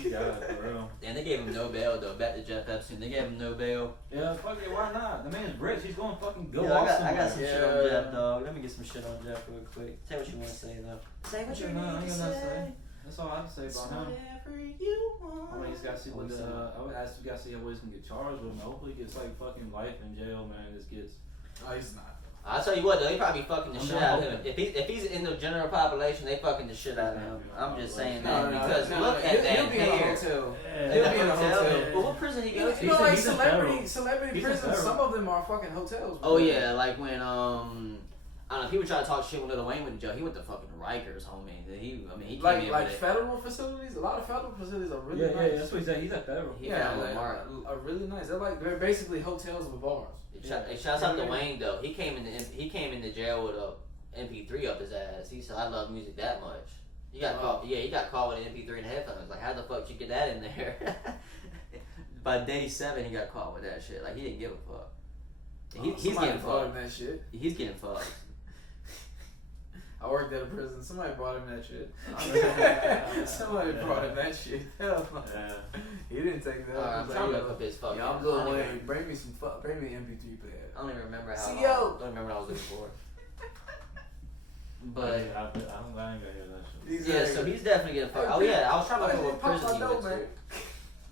You got it, for real. And they gave him no bail though. Back to Jeff Epstein, they gave him no bail. Yeah, fuck it, why not? The man's rich. He's going to fucking go Yeah, off I got some somewhere. shit on Jeff, dog. Let me get some shit on Jeff real quick. Say what you want to say though. Say what you No, I need ain't to got nothing to say. say. That's all I have to say about him. Whatever you want. I mean, he's got to see what the. I would ask you guys to see what he's gonna get charged with. Hopefully, he gets like fucking life in jail, man. This gets. Oh, he's not. I'll tell you what though, they probably fucking the I'm shit not out of him. hoping. If he's in the general population, they fucking the shit out of him. I'm just saying that because no, look at he'll that be in a hair. hotel. Yeah. He'll be in a hotel. But what prison he You go to? know, like He's in federal. celebrity He's in prisons. federal. Some of them are fucking hotels. Oh bro. yeah, like when I don't know, people try to talk shit when Lil Wayne went to jail. He went to fucking Rikers, homie. He came Like in like with it. federal facilities. A lot of federal facilities are really Yeah, nice. yeah, that's what he said. He's at federal. He Yeah, found like, Lamar. are really nice. They're basically hotels with bars. Shouts out to Wayne though. He came into jail with a MP3 up his ass. He said, "I love music that much." He got caught. Yeah, he got caught with an MP3 in the headphones. Like, how the fuck you get that in there? By day 7, he got caught with that shit. Like, he didn't give a fuck. He's getting brought him fucked. that shit. He's getting fucked. I worked at a prison. Somebody brought him that shit. Somebody brought him that shit. Hell no. Yeah. He didn't take that. I'm trying to look up his fucking. Yeah, I'm I Lil don't Wayne. even- Bring me an MP3 player. I don't even remember how. CEO. I don't remember what I was looking for. But I ain't gonna hear that shit. yeah, so he's definitely getting fucked. Oh yeah, I was trying to look at what Pop prison he my went dough, to. man.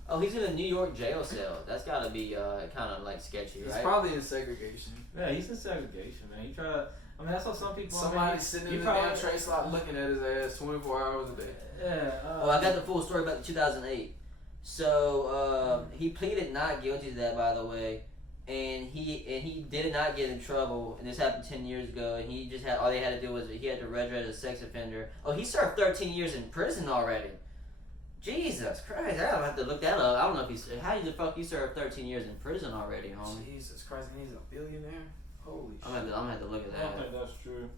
Oh, he's in a New York jail cell. That's gotta be kind of like sketchy, He's right? probably in segregation. Yeah, he's in segregation, man. He try to. I mean, that's how some people. Somebody sitting in the damn tray slot looking at his ass 24 hours a day. Yeah. Oh, I got the full story about the 2008. So he pleaded not guilty to that, by the way, and he did not get in trouble, and this happened 10 years ago, and he just had, all they had to do was, he had to register as a sex offender. Oh, he served 13 years in prison already. Jesus Christ, I'll have to look that up. I don't know if he's, how the fuck you serve 13 years in prison already, homie? Jesus Christ, and he's a billionaire? Holy shit. I'm gonna have to look at I that. don't think that's true.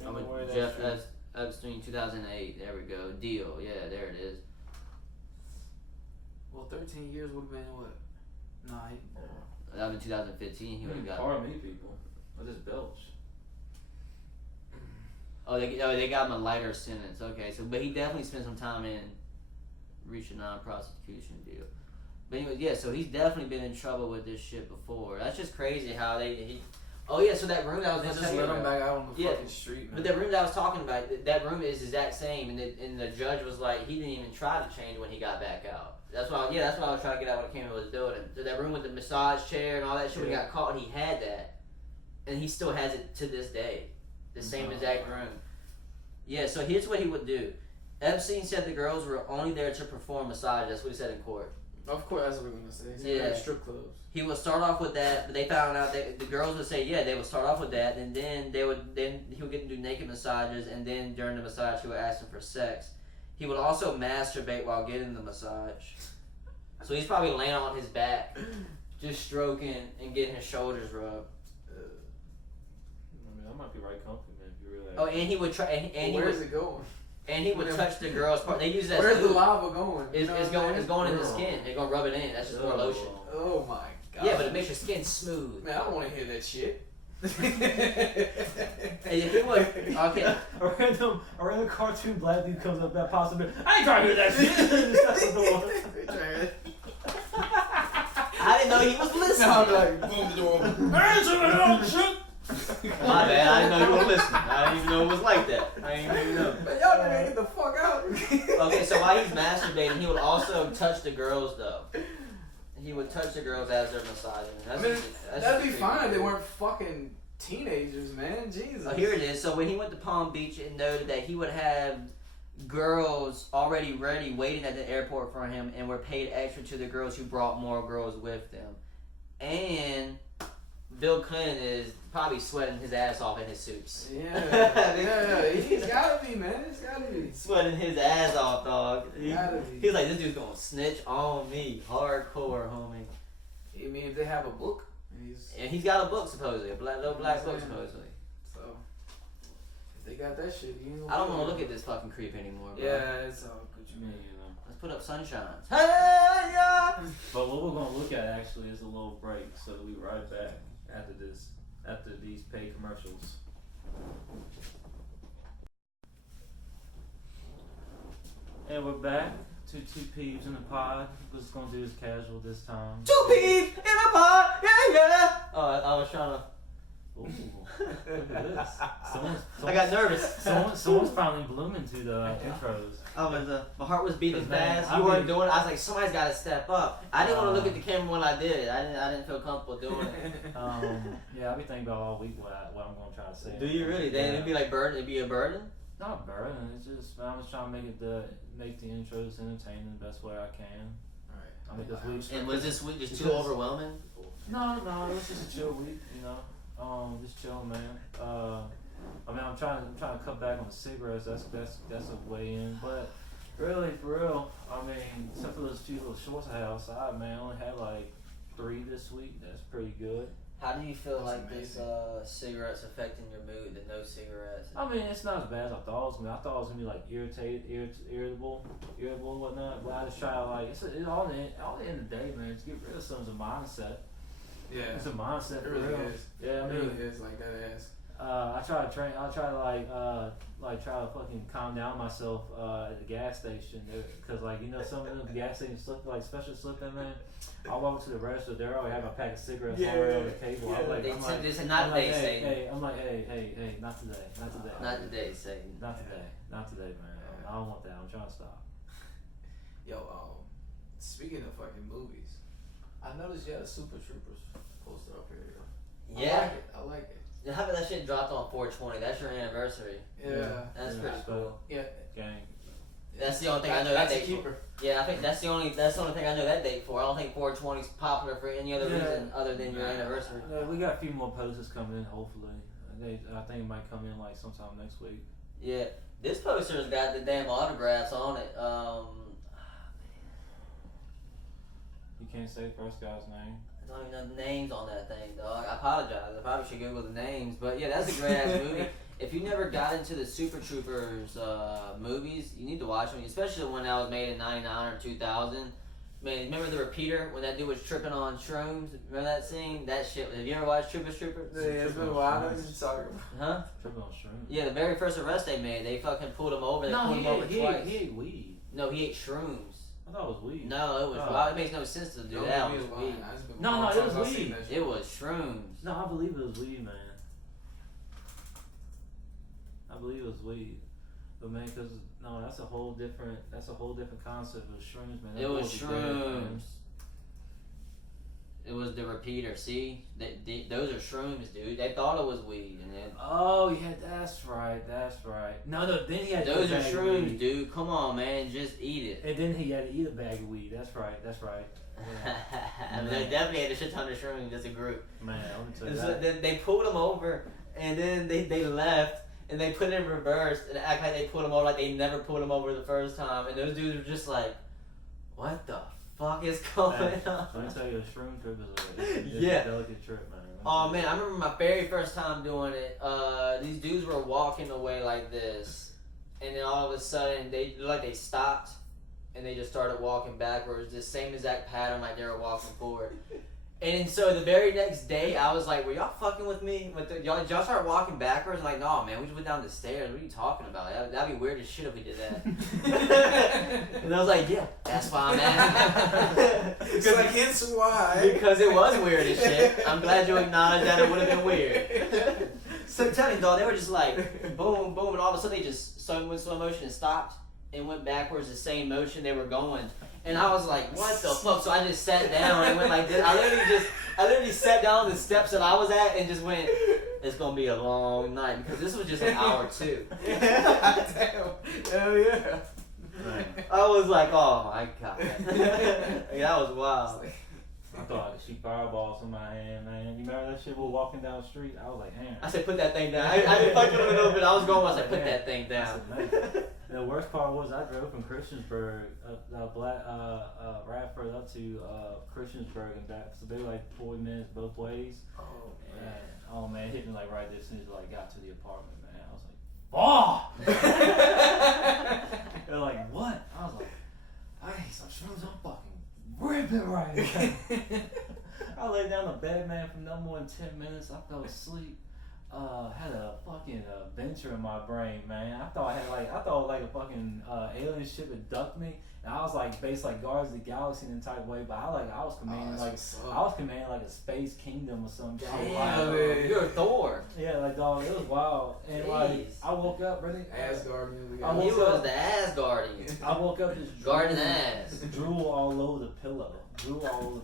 I'm Ain't no way gonna, that's Jeff true. Epstein, 2008, there we go, deal, yeah, there it is. Well, 13 years would have been what? Nah, That was in 2015, he would have got. Pardon me, people. I just belch. Oh, they got him a lighter sentence. Okay, so but he definitely spent some time in reach a non-prosecution deal. But anyway, yeah, so he's definitely been in trouble with this shit before. That's just crazy how oh yeah, so that room that I was they gonna just tell you let him about. back out on the Yeah, fucking street, man. But the room that I was talking about, that room is exact same, and the judge was like, he didn't even try to change when he got back out. That's why I was trying to get out when it came to his building. So that room with the massage chair and all that shit, when he got caught, he had that, and he still has it to this day, the same exact room. Yeah, so here's what he would do. Epstein said the girls were only there to perform massage. That's what he said in court. Of course, that's what we're gonna say. Yeah. Strip clubs. He would start off with that, but they found out that the girls would say, yeah, they would start off with that, and then he would get to do naked massages, and then during the massage he would ask them for sex. He would also masturbate while getting the massage. So he's probably laying on his back, just stroking and getting his shoulders rubbed. I mean, that might be right comfy, man, if you really. Oh, and he would try, and Where's it going? And he would touch the girl's part. They use that. Where's the lube. lava going? It's going in the skin. They're gonna rub it in. That's just more lotion. Oh my god. Yeah, but it makes your skin smooth. Man, I don't want to hear that shit. And if he would, okay. A random cartoon black dude comes up that pops up. I ain't trying to hear that shit. That's the door. I didn't know he was listening. No, I'm like, boom the door. Answer the old shit. My bad. I didn't know you were listening. I didn't even know it was like that. I didn't even know. But y'all gotta get the fuck out. Okay, so while he's masturbating, he would also touch the girls though. He would touch the girls as they're massaging. That'd be fine if they weren't fucking teenagers, man. Jesus. Oh, here it is. So when he went to Palm Beach, it noted that he would have girls already ready waiting at the airport for him, and were paid extra to the girls who brought more girls with them. And Bill Clinton is probably sweating his ass off in his suits. Yeah, he's gotta be, man. He's gotta be. Sweating his ass off, dog. Gotta be. He's like, this dude's gonna snitch on me. Hardcore, homie. I mean, if they have a book, And he's got a book, supposedly. A little black book, supposedly. so if they got that shit, you I don't want to look at this fucking creep anymore, bro. Yeah, it's all good. What you mean, you know? Let's put up sunshines. Hey, yeah! But what we're gonna look at actually is a little break, so we'll be right back after these paid commercials. And we're back to two peeps in the pod. We're just gonna do this casual this time. Two peeps in a pot, yeah. Oh, I was trying to. Ooh, look at this. I got nervous. Someone's finally blooming to the intros. My heart was beating Man, fast. You weren't doing it. I was like, somebody's got to step up. I didn't want to look at the camera when I did it. I didn't feel comfortable doing it. Yeah, I've been thinking about all week what I'm gonna try to say. Do you really? Then it'd be like burden. It'd be a burden. Not burden. It's just I was trying to make the intros entertaining the best way I can. Alright. I mean, this week. And was this week just too overwhelming? No, it was just a chill week. You know, just chill, man. I mean, I'm trying to cut back on the cigarettes. That's a way in, but really, for real, I mean, except for those few little shorts I had outside, man, I only had like 3 this week. That's pretty good. How do you feel That's like amazing. this cigarettes affecting your mood? The no cigarettes. I mean, it's not as bad as I thought it was gonna be. I thought it was gonna be like irritable, and whatnot. But I just try to like, it's all the end of the day, man. Just get rid of some of the mindset. Yeah, It's a mindset. it really for real. is. Yeah, I It mean, really is like that ass. I try to train. I try to try to fucking calm down myself at the gas station, because like some of them gas stations slip, like special slipping, man. I walk to the register, they already have a pack of cigarettes already on the table. Yeah. I'm like, They I'm tend like, to not I'm like, today, Satan. hey, not today, Not today, Satan. not today, man. I don't want that. I'm trying to stop. Yo, speaking of fucking movies, I noticed you had a Super Troopers poster up here. Yeah. I like it. How about that shit dropped on 420? That's your anniversary. Yeah. That's Yeah. pretty cool. Yeah. Gang. That's the only thing I know that That's a date for. keeper. Yeah, I think that's the only thing I know that date for. I don't think 420 is popular for any other reason other than your anniversary. Yeah, we got a few more posters coming in. Hopefully, I think it might come in like sometime next week. Yeah, this poster's got the damn autographs on it. You can't say the first guy's name. I don't even know the names on that thing, dog. I apologize. I probably should Google the names. But yeah, that's a great ass movie. If you never got into the Super Troopers movies, you need to watch them, especially the one that was made in '99 or 2000. Man, remember the repeater when that dude was tripping on shrooms? Remember that scene? That shit. Have you ever watched Troopers? Yeah, it's been a while. What are you talking about? Huh? Tripping on shrooms. Yeah, the very first arrest they made, they fucking pulled him over. They No, pulled him over twice. he ate weed. No, he ate shrooms. I thought it was weed. No, it was. Oh. It makes no sense to do that. It was weed. No, it was weed. It was shrooms. No, I believe it was weed, man. I believe it was weed. But man, cause no, that's a whole different concept of shrooms, man. That It was boy be dead, man. shrooms. It was the repeater. See, those are shrooms, dude. They thought it was weed, and then Oh yeah, that's right. No, then he had to those eat a are bag of shrooms, weed. dude. Come on, man, just eat it. And then he had to eat a bag of weed. That's right. Yeah. I mean, they definitely had a shit ton of shrooms as a group. Man, let me tell you And so that. they pulled him over, and then they left, and they put it in reverse, and act like they pulled him over like they never pulled him over the first time. And those dudes were just like, "What the fuck is going on?" Let me tell you, a shroom trip is Yeah. a delicate trip, man. Oh man, I remember my very first time doing it. These dudes were walking away like this, and then all of a sudden they stopped, and they just started walking backwards, the same exact pattern like they were walking forward. And then, so the very next day, I was like, "Were y'all fucking with me? Y'all start walking backwards?" I'm like, "No, man, we just went down the stairs. What are you talking about? That'd be weird as shit if we did that." And I was like, "Yeah, that's why I'm at." It's like, hence why. Because it was weird as shit. I'm glad you acknowledged that it would have been weird. So tell me, dog, they were just like, boom, boom, and all of a sudden they just went slow motion and stopped and went backwards the same motion they were going. And I was like, what the fuck? So I just sat down and went like this. I literally sat down on the steps that I was at and just went, it's going to be a long night. Because this was just an hour too. Damn. Hell yeah. Man, I was like, oh my God. That was wild. I thought she fireballed somebody's hand, man. You remember that shit? We were walking down the street. I was like, damn. I said, put that thing down. I did fuck with it a little bit. I was going, I said, put that thing down. I said, man. The worst part was I drove from Christiansburg, Radford up to Christiansburg and back. So they were like 40 minutes both ways. Oh And, man. oh man, it hit me like right there as soon as I like, got to the apartment, man. I was like, oh! They're like, what? I was like, I ate some shrooms. I'm fucking ripping right now. I laid down the bed, man, for no more than 10 minutes. I fell asleep. Had a fucking adventure in my brain, man. I thought like a fucking alien ship had ducked me, and I was like based like Guardians of the Galaxy in a type way, but I was commanding like a space kingdom or some shit. Damn, you're Thor. Yeah, like dog, it was wild. And like Jeez. I woke up ready. Asgardian. I He woke was up- the Asgardian. I woke up just Garden ass. drool all over the pillow. Man. Just drool.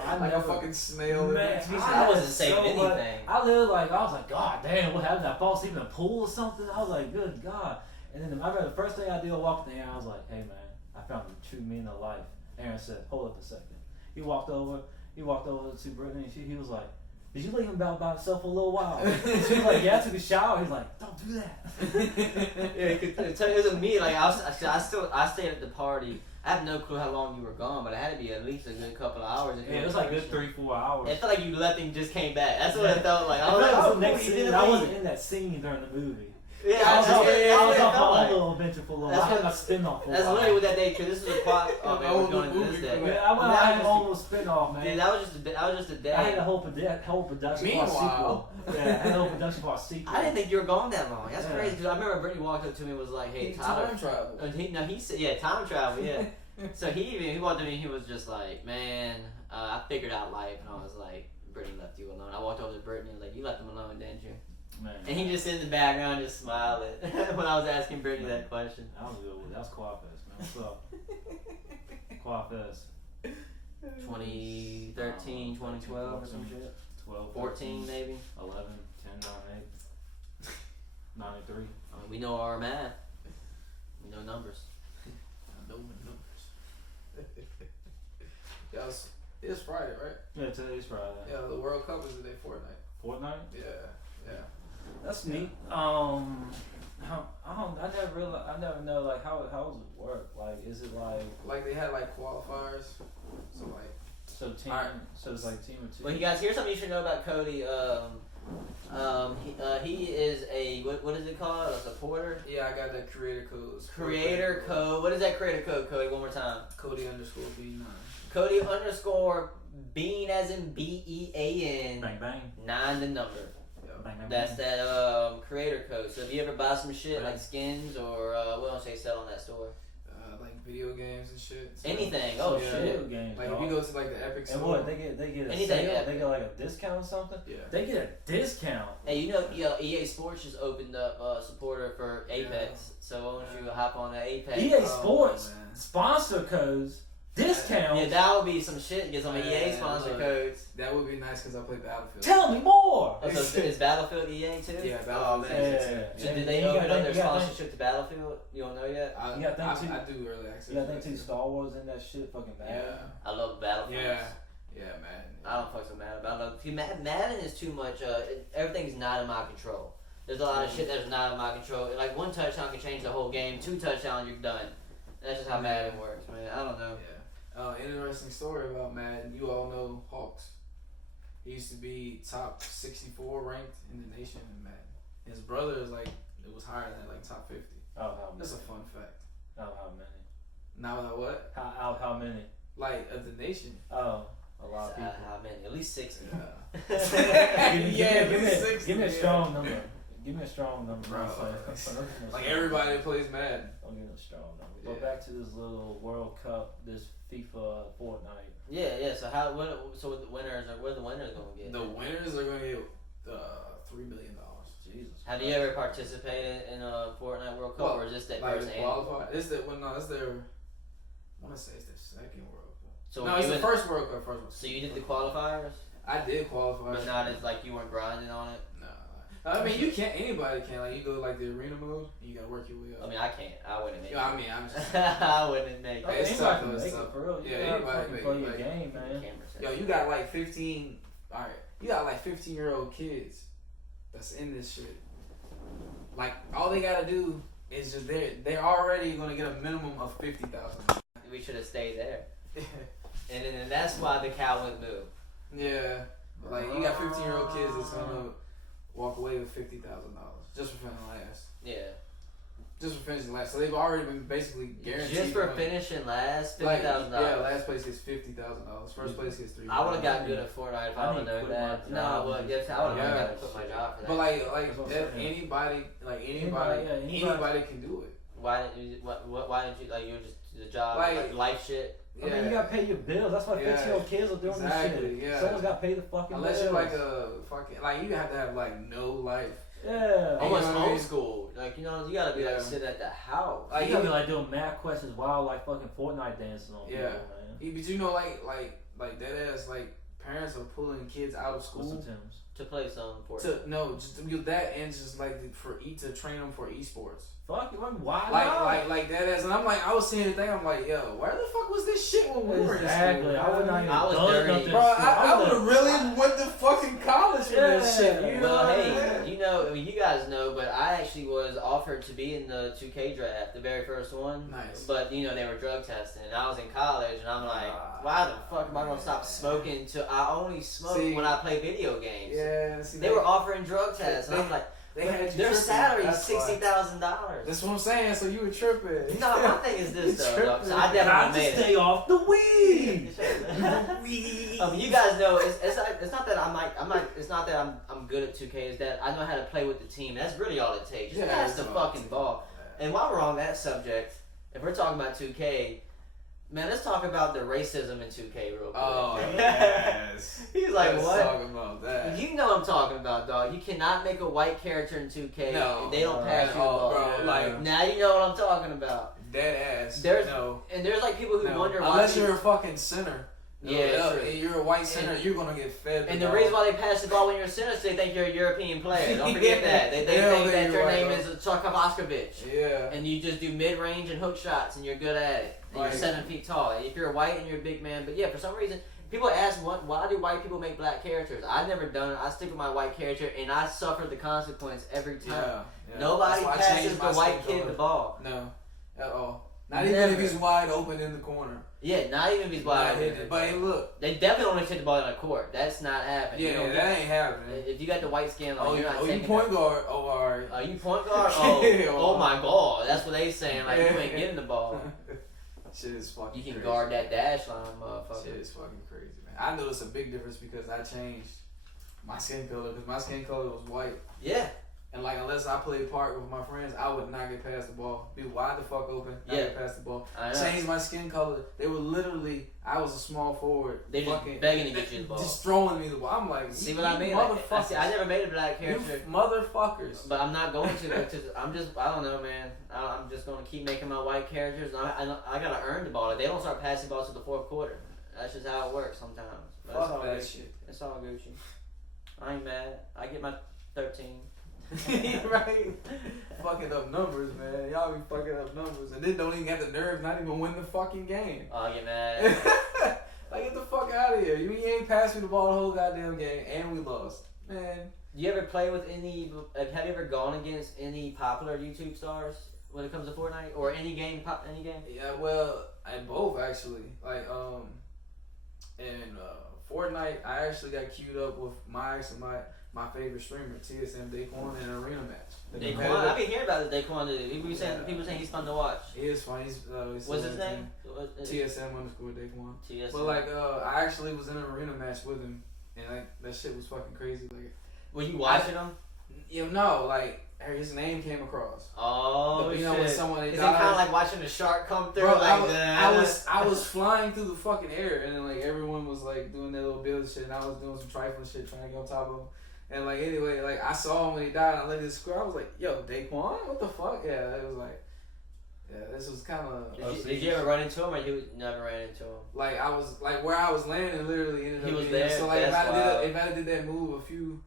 I Like never, a fucking snail. Man, I wasn't had saving so much- anything. I literally I was like, God damn, what happened? Did I fall asleep in a pool or something? I was like, good God. And then I remember the first thing I did, I walked in there, I was like, hey man, I found the true meaning of life. Aaron said, hold up a second. He walked over to Brittany, and he was like, did you leave him by himself for a little while? She was like, yeah, I took a shower. He's like, don't do that. Yeah, it was me. Like I stayed at the party. I have no clue how long you were gone, but it had to be at least a good couple of hours. Yeah, it was like a good 3-4 hours. It felt like you left and just came back. That's what it felt like. I was I like, was oh, the next cool, you scene. didn't I leave. wasn't in that scene during the movie. Yeah, I was that's off what it my felt own like. little adventure for a little That's while. I had what- my spin-off for a That's while. literally what that day, because this is a plot. Oh man, we're going to this day. Yeah, I had my own little spin-off, man. Dude, that was just a day. I had a whole production for a Meanwhile. sequel. Yeah, I had a whole production for a sequel. I didn't think you were gone that long. That's Yeah. crazy. Because I remember Brittany walked up to me and was like, "Hey, Tyler." Time travel. He said, "Yeah, time travel." Yeah. So he walked up to me and he was just like, "Man, I figured out life," and I was like, "Brittany left you alone." I walked over to Brittany and was like, "You left him alone, didn't you?" Man, And he just in the background just smiling when I was asking Brittany that question. that was good. That was Quadfest, man. What's up? Quadfest. 2013, 2012 or some shit. 12, 14 maybe. 11, 10, 9, 8, 93. I mean, we know our math. We know numbers. It's Friday, right? Yeah, today's Friday. Yeah, the World Cup is today, Fortnite. Fortnite? Yeah. That's neat. I never know like how does it work? Like, is it like they had like qualifiers, so like so it's like team of two. Well, you guys, here's something you should know about Cody. He is a what is it called? A supporter. Yeah, I got that creator code. Creator code. What is that creator code, Cody? One more time. Cody_B9. Cody_Bean as in BEAN. Bang bang. 9 the number. Bang, bang, That's bang. that creator code. So if you ever buy some shit like skins or what else they sell on that store? Like video games and shit. So, Anything. Oh yeah. shit. Video games. Like dog. if you go to like the Epic and store. what they get a Anything, sale? yeah. They get like a discount or something. Yeah. They get a discount. Hey, you know EA Sports just opened up supporter for Apex. So why don't you hop on that Apex? EA Sports man. sponsor codes, discounts. Yeah, that would be some shit. Get some EA Man, sponsor look. codes. That would be nice because I play Battlefield. Tell me more. Oh, so is Battlefield EA too? Yeah, Oh, Battlefield. man. Yeah. So did they You open got up that- their you got that- sponsorship to Battlefield? You don't know yet? I You got them too? I do early access. You got them two Star Wars in that shit, fucking bad. Yeah. I love Battlefield. Yeah, man. I don't fuck with Madden. But I love, see, Madden is too much. Everything's not in my control. There's a lot of shit that's not in my control. Like 1 touchdown can change the whole game. 2 touchdowns, you're done. That's just how Madden works, man. I don't know. Yeah. Interesting story about Madden. You all know Hawks. He used to be top 64 ranked in the nation in Madden. His brother is like, it was higher than like top 50. Oh, how many? That's a fun fact. Oh, how many? Now what? How many? Like of the nation. Oh, a lot of people. How many? At least 60. Give me a strong number. Give me a strong number. Bro, Bro. like everybody that plays Madden. I'll give it a strong number. Yeah. Go back to this little World Cup, this FIFA Fortnite. Yeah. So what the winners are? What are the winners gonna get? The winners are going to get $3 million. Jesus. Have you ever participated in a Fortnite World Cup, or is this that like first annual? qualified? It's their. I want to say it's their second World Cup. So No, it's the first World Cup. First one. So you did the qualifiers, I did qualify, but not as like you weren't grinding on it. No. I mean, you can't. Anybody can. Like you go like the arena mode. You gotta work your way up. I mean, I can't. I wouldn't make Yeah, it. I mean, I'm just. I wouldn't make Oh, it. It's anybody tough, can though, it's make tough. it for real. You Yeah, gotta anybody fucking make play it, your like- game, man. Cameras. Yo, you got like 15. All right, you got like 15-year-old kids that's in this shit. Like all they gotta do is just they're already gonna get a minimum of 50,000. We should have stayed there. And then that's why the cow wouldn't move. Yeah, like you got 15-year-old kids that's gonna walk away with $50,000 just for finishing last. Yeah. Just for finishing last, so they've already been basically guaranteed. Just for money. finishing last, Like, $50,000. yeah, last place gets $50,000. First place gets $3,000. I would have gotten good at Fortnite if I I would have need to known quit that. my No, job. well, yes, I would have Yeah. got to quit my job for that. But That's what I'm saying. anybody Anybody can do it. why didn't you? Why didn't you? Like you were just the job, Like- life shit. I mean, you gotta pay your bills. That's why Yeah. 15-year-old kids are doing Exactly, this shit. yeah. Someone's gotta pay the fucking Unless bills. you're like a fucking like you have to have like no life. Yeah. Almost know what I mean? homeschooled. Like you know, you gotta be Yeah. like sitting at the house. Like You gotta be like doing mad questions while like fucking Fortnite dancing on Yeah. people, man. But you know like that ass like parents are pulling kids out of What's school the Timbs? to play some Fortnite. just to do that and just like to train them for esports. Fuck it, why not? Like that ass, and I'm like, I was seeing the thing. I'm like, yo, where the fuck was this shit when we were in Exactly. school? I would not even I was done dirty. nothing. Bro, I would have really went to fucking college for this Yeah. shit. You know Well, what I'm hey, saying? you know, I mean, you guys know, but I actually was offered to be in the 2K draft, the very first one. Nice. But, you know, they were drug testing, and I was in college, and I'm like, why the fuck am I going to stop smoking I only smoke See, when I play video games? Yeah, see, They were offering drug tests, and I'm like, they had you their tripping. salary is That's why. $60,000. That's what I'm saying. So you were tripping. No, my thing is this, though. dog. So I Got definitely to made it. stay off the weed. You guys know it's not that it's not that I'm good at 2K. It's that I know how to play with the team. That's really all it takes. Just pass the that's all it fucking ball. And while we're on that subject, if we're talking about 2K, man, let's talk about the racism in 2K real quick. Oh yes. He's like, Let's what? talk about that. You know what I'm talking about, dog. You cannot make a white character in 2K. No. They don't pass you the ball. bro. Like Now you know what I'm talking about. dead ass. There's- no. And there's like people who No. wonder why. Unless people- you're a fucking center. Yeah, true. and you're a white center, you're gonna get fed. And the reason why they pass the ball when you're a center is they think you're a European player. Don't forget that. They think that your name is Tchaikovsky. Yeah. And you just do mid-range and hook shots and you're good at it. And Right. you're 7 feet tall. If you're white and you're a big man, but yeah, for some reason, People ask, why do white people make black characters? I've never done it. I stick with my white character, and I suffer the consequence every time. Yeah. Nobody That's why I passes changed the my white skin kid color. the ball. No, at all. Not Never. even if he's wide open in the corner. Yeah, not even if he's wide Not hit open. it. But hey, look. They definitely don't hit the ball in the court. That's not happening. You Yeah, don't that ain't happening. if you got the white skin, like, you're not you taking point it. guard. Oh, alright. Are you point guard? Oh my god. That's what they saying. Like, you ain't getting the ball. Shit is fucking You can crazy. guard that dash line, motherfucker. Shit is fucking crazy, man. I noticed a big difference because I changed my skin color because my skin color was white. Yeah. And like, unless I played park with my friends, I would not get past the ball. Be wide the fuck open, not Yeah. get past the ball. I know. Changed my skin color. They were literally, I was a small forward. They just fucking begging to get you the ball. Just throwing me the ball. I'm like, See you what I mean? Like, motherfuckers. I never made a black You character. motherfuckers. But I'm not going to because I don't know, man. I'm just going to keep making my white characters. I got to earn the ball. Like, they don't start passing balls to the fourth quarter. That's just how it works sometimes. But it's Fuck all that Gucci. shit. It's all Gucci. I ain't mad. I get my 13. Right? Fucking up numbers, man. Y'all be fucking up numbers. And then don't even have the nerve not even win the fucking game. Oh, I get mad. Like, get the fuck out of here. You ain't passed me the ball the whole goddamn game, and we lost. Man. You ever play with any, have you ever gone against any popular YouTube stars when it comes to Fortnite? Or any game? Yeah, well, I both, actually. Like, in Fortnite, I actually got queued up with my favorite streamer, TSM Daquan, in an arena match. Daquan, I've been hearing about this Daquan. People saying he's fun to watch. He is fun. He's What's his name? TSM_Daquan. TSM. But like, I actually was in an arena match with him, and like that shit was fucking crazy. Like, were you watching him? You know, like his name came across. Oh, you know, when someone Is it dies, kind of like watching a shark come through? Bro, like, I was flying through the fucking air, and then like everyone was like doing their little build shit, and I was doing some trifling shit trying to get on top of him. And like anyway, like I saw him when he died, and I let it score. I was like, "Yo, Daquan, what the fuck?" Yeah, it was like, yeah, this was kind of. Did you ever run into him, or you never ran into him? Like I was like where I was landing, literally ended up. He was being there. So like if That's I did that move a few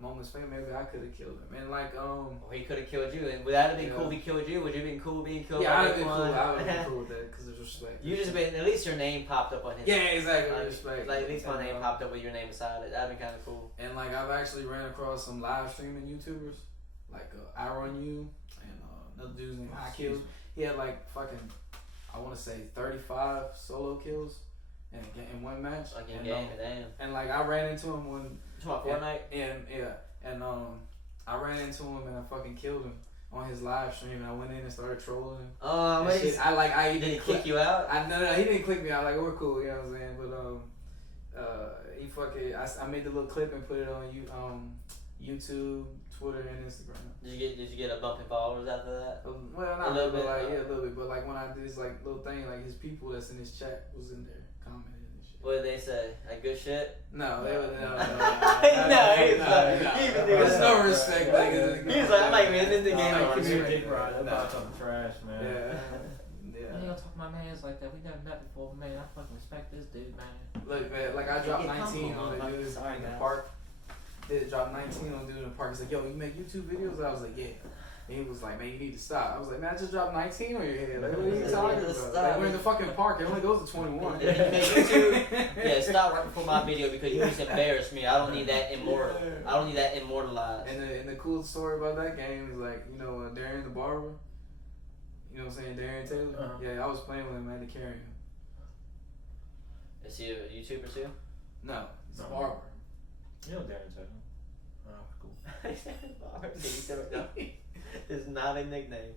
moments later, maybe I could have killed him. And like Or he could have killed you. And would that have been Yeah. cool if he killed you? Would you have been cool being killed? yeah, by I'd have been Daquan? cool. I would have been cool with that because there's respect. You just been at least your name popped up on his. Yeah, exactly. Like, Respect. like at least my And, name popped up with your name beside it. That'd been kind of cool. And like I've actually ran across some live streaming YouTubers, like I Run You and another dude's named High Kills. He had like fucking, I want to say 35 solo kills in one match. Like in and, game, damn. and like I ran into him when You talking about Fortnite? and I ran into him and I fucking killed him on his live stream, and I went in and started trolling him. Oh, And shit, I did he kick you out? No, he didn't click me out. Like, we're cool, you know what I'm saying? But he fucking, I made the little clip and put it on YouTube, Twitter, and Instagram. Did you get a bump in followers after that? Well, not A little really, bit, but like, yeah, a little bit. But like when I did this like little thing, like his people that's in his chat was in there commenting and shit. What did they say? Like good shit? No, they were no. There's no respect. He was like, I'm not even in the game. No, Like, community, Dick ride. That's about talking trash, man. Yeah. You ain't gonna talk to my mans like that. We never met before, man. I fucking respect this dude, man. Look, man, like I dropped Yeah, 19 on the come on, dude sorry, in the guys. park. Did drop 19 on the dude in the park. He's like, yo, you make YouTube videos? I was like, yeah. And he was like, man, you need to stop. I was like, man, I just dropped 19 on your head. Like, what are you talking about? Like, we're in the fucking park. It only goes to 21. Yeah, you make YouTube. Yeah, stop right before my video because you just embarrassed me. I don't need that immortal. I don't need that immortalized. And the cool story about that game is like, you know, Darren the barber. You know what I'm saying, Darren Taylor? Uh-huh. Yeah, I was playing with him. I had to carry him. Is he a YouTuber too? No, he's a No. barber. You know Darren Taylor. Oh, cool. It's not a nickname.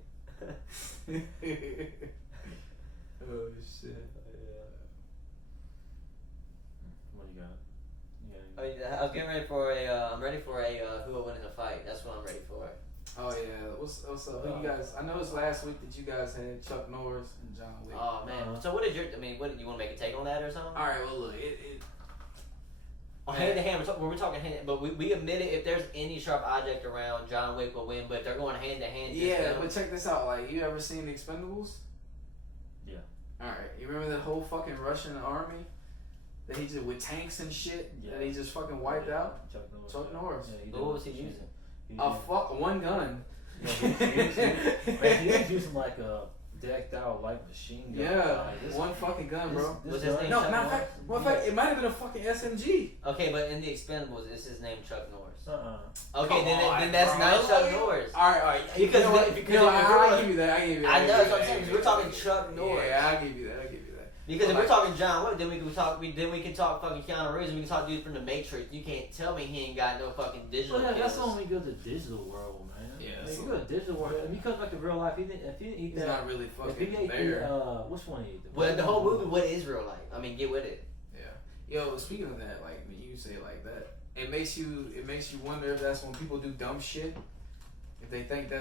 Oh shit. What you got? I was getting ready for I'm ready for a who will win in a fight. That's what I'm ready for. Oh yeah, what's up? Who you guys? I know it's last week that you guys had Chuck Norris and John Wick. Oh man. So what is your? I mean, what you want to make a take on that or something? All right, well look, it On hand to hand, we're talking hand, but we admitted if there's any sharp object around, John Wick will win. But if they're going hand to hand. yeah, but check this out. Like, you ever seen The Expendables? Yeah. All right, you remember that whole fucking Russian army that he just with tanks and shit that he just fucking wiped out? Chuck Norris. Chuck Norris. Yeah, What was he using? One gun. Yeah, he was using like a decked out like machine gun. Yeah, Like, this, one fucking gun, bro. Was his name No, Chuck matter of Norris? fact, it might have been a fucking SMG. Okay, but in the Expendables, is his name Chuck Norris? Okay, Come on, then that's bro. not Chuck Norris. All right. Because I give you that. I know that's what I'm saying. Because we're talking Chuck Norris. Yeah, I give you that. Because if we're talking John Wick, then we can talk fucking Keanu Reeves, and we can talk dude from the Matrix. You can't tell me he ain't got no fucking digital. Well, that's skills. when we go to digital world, man. Yeah, Like, you go to digital world. If you come back to real life, if you eat He's that, not really if fucking he ate there. which one he ate? Well, the whole movie, what is real life? I mean, get with it. Yeah. Yo, speaking of that, like when you say it like that, it makes you wonder if that's when people do dumb shit. If they think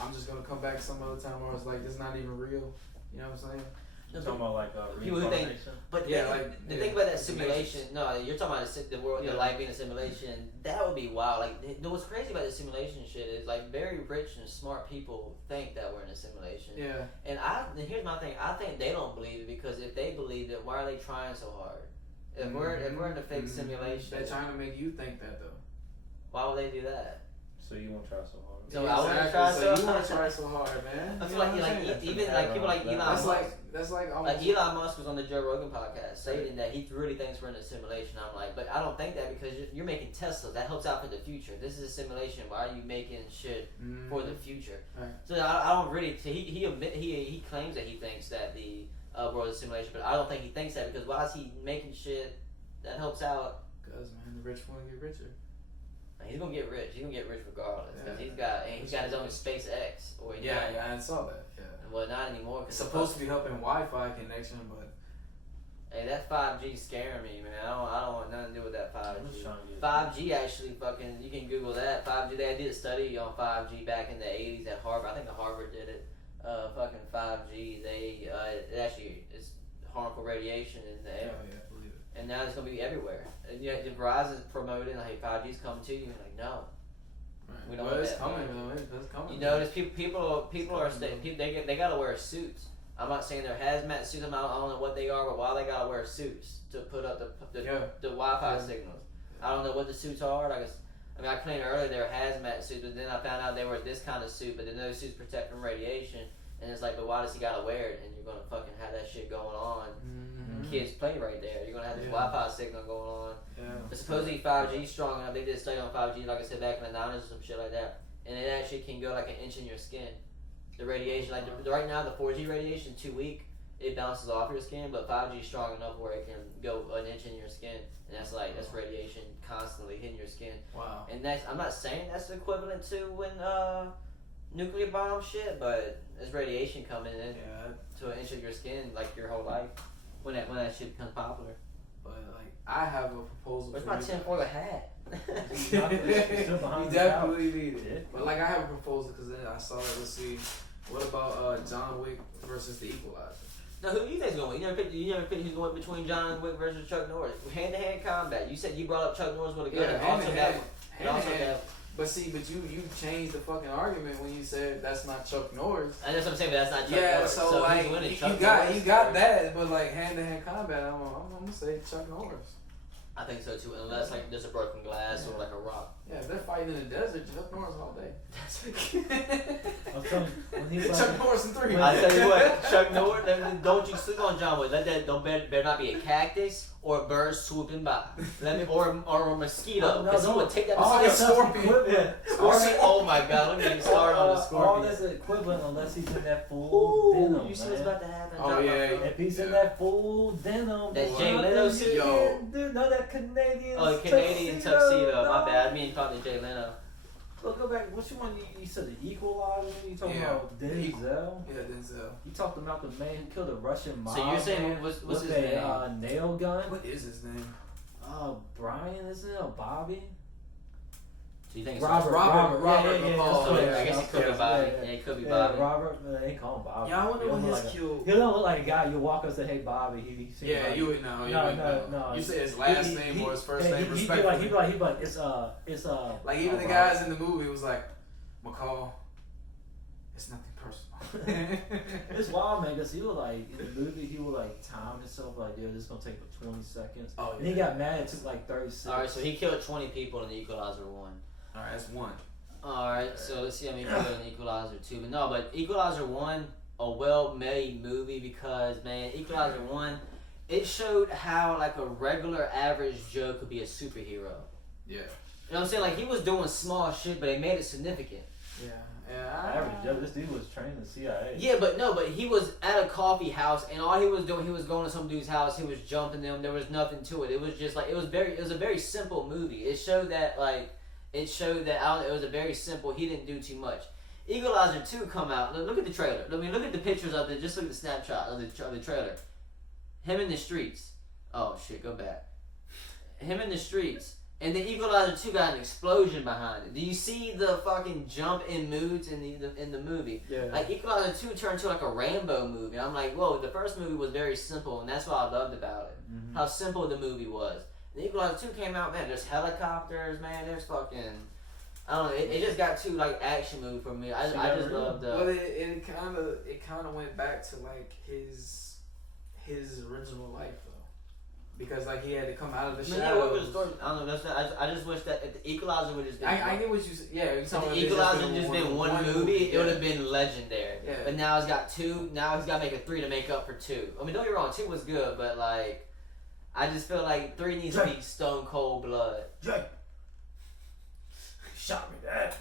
I'm just gonna come back some other time, or it's like it's not even real. You know what I'm saying? You're talking about like people who think, but Yeah, the thing about that it's simulation. No, you're talking about the world, the life being a simulation. That would be wild. Like, what's crazy about the simulation shit is like very rich and smart people think that we're in a simulation. Yeah. And here's my thing. I think they don't believe it because if they believe it, why are they trying so hard? If we're in a fake simulation, They're trying to make you think that though. why would they do that? So you won't try so hard. So I wouldn't try so you hard. want to try so hard, man. I feel like even like people like Elon Musk. That's like almost Like Elon Musk was on the Joe Rogan podcast saying that he really thinks we're in a simulation. I'm like, but I don't think that because you're making Tesla. That helps out for the future. This is a simulation. Why are you making shit for the future? Right. So I don't really. So he claims that he thinks that the world is a simulation, but I don't think he thinks that because why is he making shit that helps out? Because man, the rich want to get richer. He's gonna get rich. He's gonna get rich regardless because Yeah. he's got his own SpaceX or Yeah, I saw that. Yeah. Well, not anymore. It's supposed to be helping Wi-Fi connection, but Hey, that 5G scaring me, man. I don't want nothing to do with that 5G. 5G actually fucking, you can Google that. 5G, they did a study on 5G back in the 80s at Harvard. I think Harvard did it. Fucking 5G, it actually is harmful radiation in the air. Oh, yeah, I believe it. And now it's going to be everywhere. And yet Verizon's promoting, like, hey, 5G's coming to you. And like, no. Right. We don't well, want it's that coming, 5G. though. It's coming. You notice people are they gotta wear suits. I'm not saying they're hazmat suits. I don't know what they are, but why they gotta wear suits to put up the Wi-Fi signals. I don't know what the suits are. I claimed earlier they were hazmat suits, but then I found out they were this kind of suit. But then those suits protect from radiation, and it's like, but why does he gotta wear it? And you're gonna fucking have that shit going on. Kids play right there. You're gonna have this Wi-Fi signal going on. Yeah. But supposedly 5G is strong enough. They did a study on 5G, like I said, back in the 90s or some shit like that. And it actually can go like an inch in your skin. The radiation, right now, the 4G radiation, too weak. It bounces off your skin, but 5G is strong enough where it can go an inch in your skin. And that's radiation constantly hitting your skin. Wow. And I'm not saying that's equivalent to when nuclear bomb shit, but there's radiation coming in to an inch of your skin like your whole life when that shit becomes popular. But like, I have a proposal. Where's my tinfoil hat? You definitely need it. But like, I have a proposal because then I saw that. Let's see, what about John Wick versus the Equalizer? Now, who do you think's going to win? You never picked who's going between John Wick versus Chuck Norris. Hand-to-hand combat. You said you brought up Chuck Norris with a gun. But you changed the fucking argument when you said that's not Chuck Norris. And that's what I'm saying, but that's not Chuck Norris. Yeah, so like who's winning, you got that, but like hand-to-hand combat, I'm gonna say Chuck Norris. I think so too, unless like there's a broken glass or like a rock. Yeah, if they're fighting in the desert, Chuck Norris all day. Chuck Norris in 3. I tell you what, Chuck Norris, don't you sleep on John Wick. Better not be a cactus or a bird swooping by. Or a mosquito. Because he would take that mosquito. Scorpion. Oh my god, let me get started on the scorpion. All that's equivalent unless he's in that full denim. You see what's about to happen? Oh yeah. If he's in that full denim, that Jay Leno suit. Dude, no, that Canadian. Oh, the Canadian tuxedo. My bad. I mean, talking to Jay Leno. Well, go back. Which one you said? The Equalizer? You talking about Denzel? Yeah, Denzel. You talked about the man who killed a Russian mob. So you're saying what's his name? Nail gun. What is his name? Brian, isn't it? Or Bobby? So you think Robert. I guess it could be Bobby. Yeah, it could be Bobby. Robert. They call him Bobby. Yeah, I wonder what his kill. He don't look like a guy you walk up and say, "Hey, Bobby." You would know. No. You say his last name or his first name. Respectfully. He'd be like, it's like even the guys in the movie was like, McCall, it's nothing personal. It's wild, man, because he was like, in the movie, he would like time himself, like, this is going to take for 20 seconds. Oh, yeah. And he got mad, it took like 36. Alright, so he killed 20 people in the Equalizer 1. Alright, that's 1. Alright, so let's see how many people in Equalizer 2. But Equalizer 1, a well-made movie because, man, Equalizer 1, it showed how, like, a regular average Joe could be a superhero. Yeah. You know what I'm saying? Like, he was doing small shit, but they made it significant. Yeah. Yeah. Average Joe, this dude was trained in the CIA. Yeah, but he was at a coffee house, and all he was doing, he was going to some dude's house, he was jumping them, there was nothing to it. It was just, like, it was a very simple movie. It showed that, it was a very simple, he didn't do too much. Equalizer 2 come out, look at the trailer. I mean, look at the pictures of it, just look at the snapshot of the trailer. Him in the streets. Oh, shit, go back. Him in the streets. And then Equalizer 2 got an explosion behind it. Do you see the fucking jump in moods in the movie? Yeah. Like, Equalizer 2 turned to like a Rambo movie. I'm like, whoa, the first movie was very simple, and that's what I loved about it. Mm-hmm. How simple the movie was. And Equalizer 2 came out, man, there's helicopters, man, there's fucking... I don't know, it just got too, like, action movie for me. I just loved the... Well, it kind of went back to, like, his original life, though. Because, like, he had to come out of the shadows. Yeah, what was the story? I don't know. I just wish that if the Equalizer would just been. I get what you said. Yeah, if the Equalizer had just been one movie, it would have been legendary. Yeah. But now he's got 2. Now he's got to make a 3 to make up for 2. I mean, don't get me wrong, 2 was good, but like, I just feel like 3 needs to be stone cold blood. Jay, shot me that.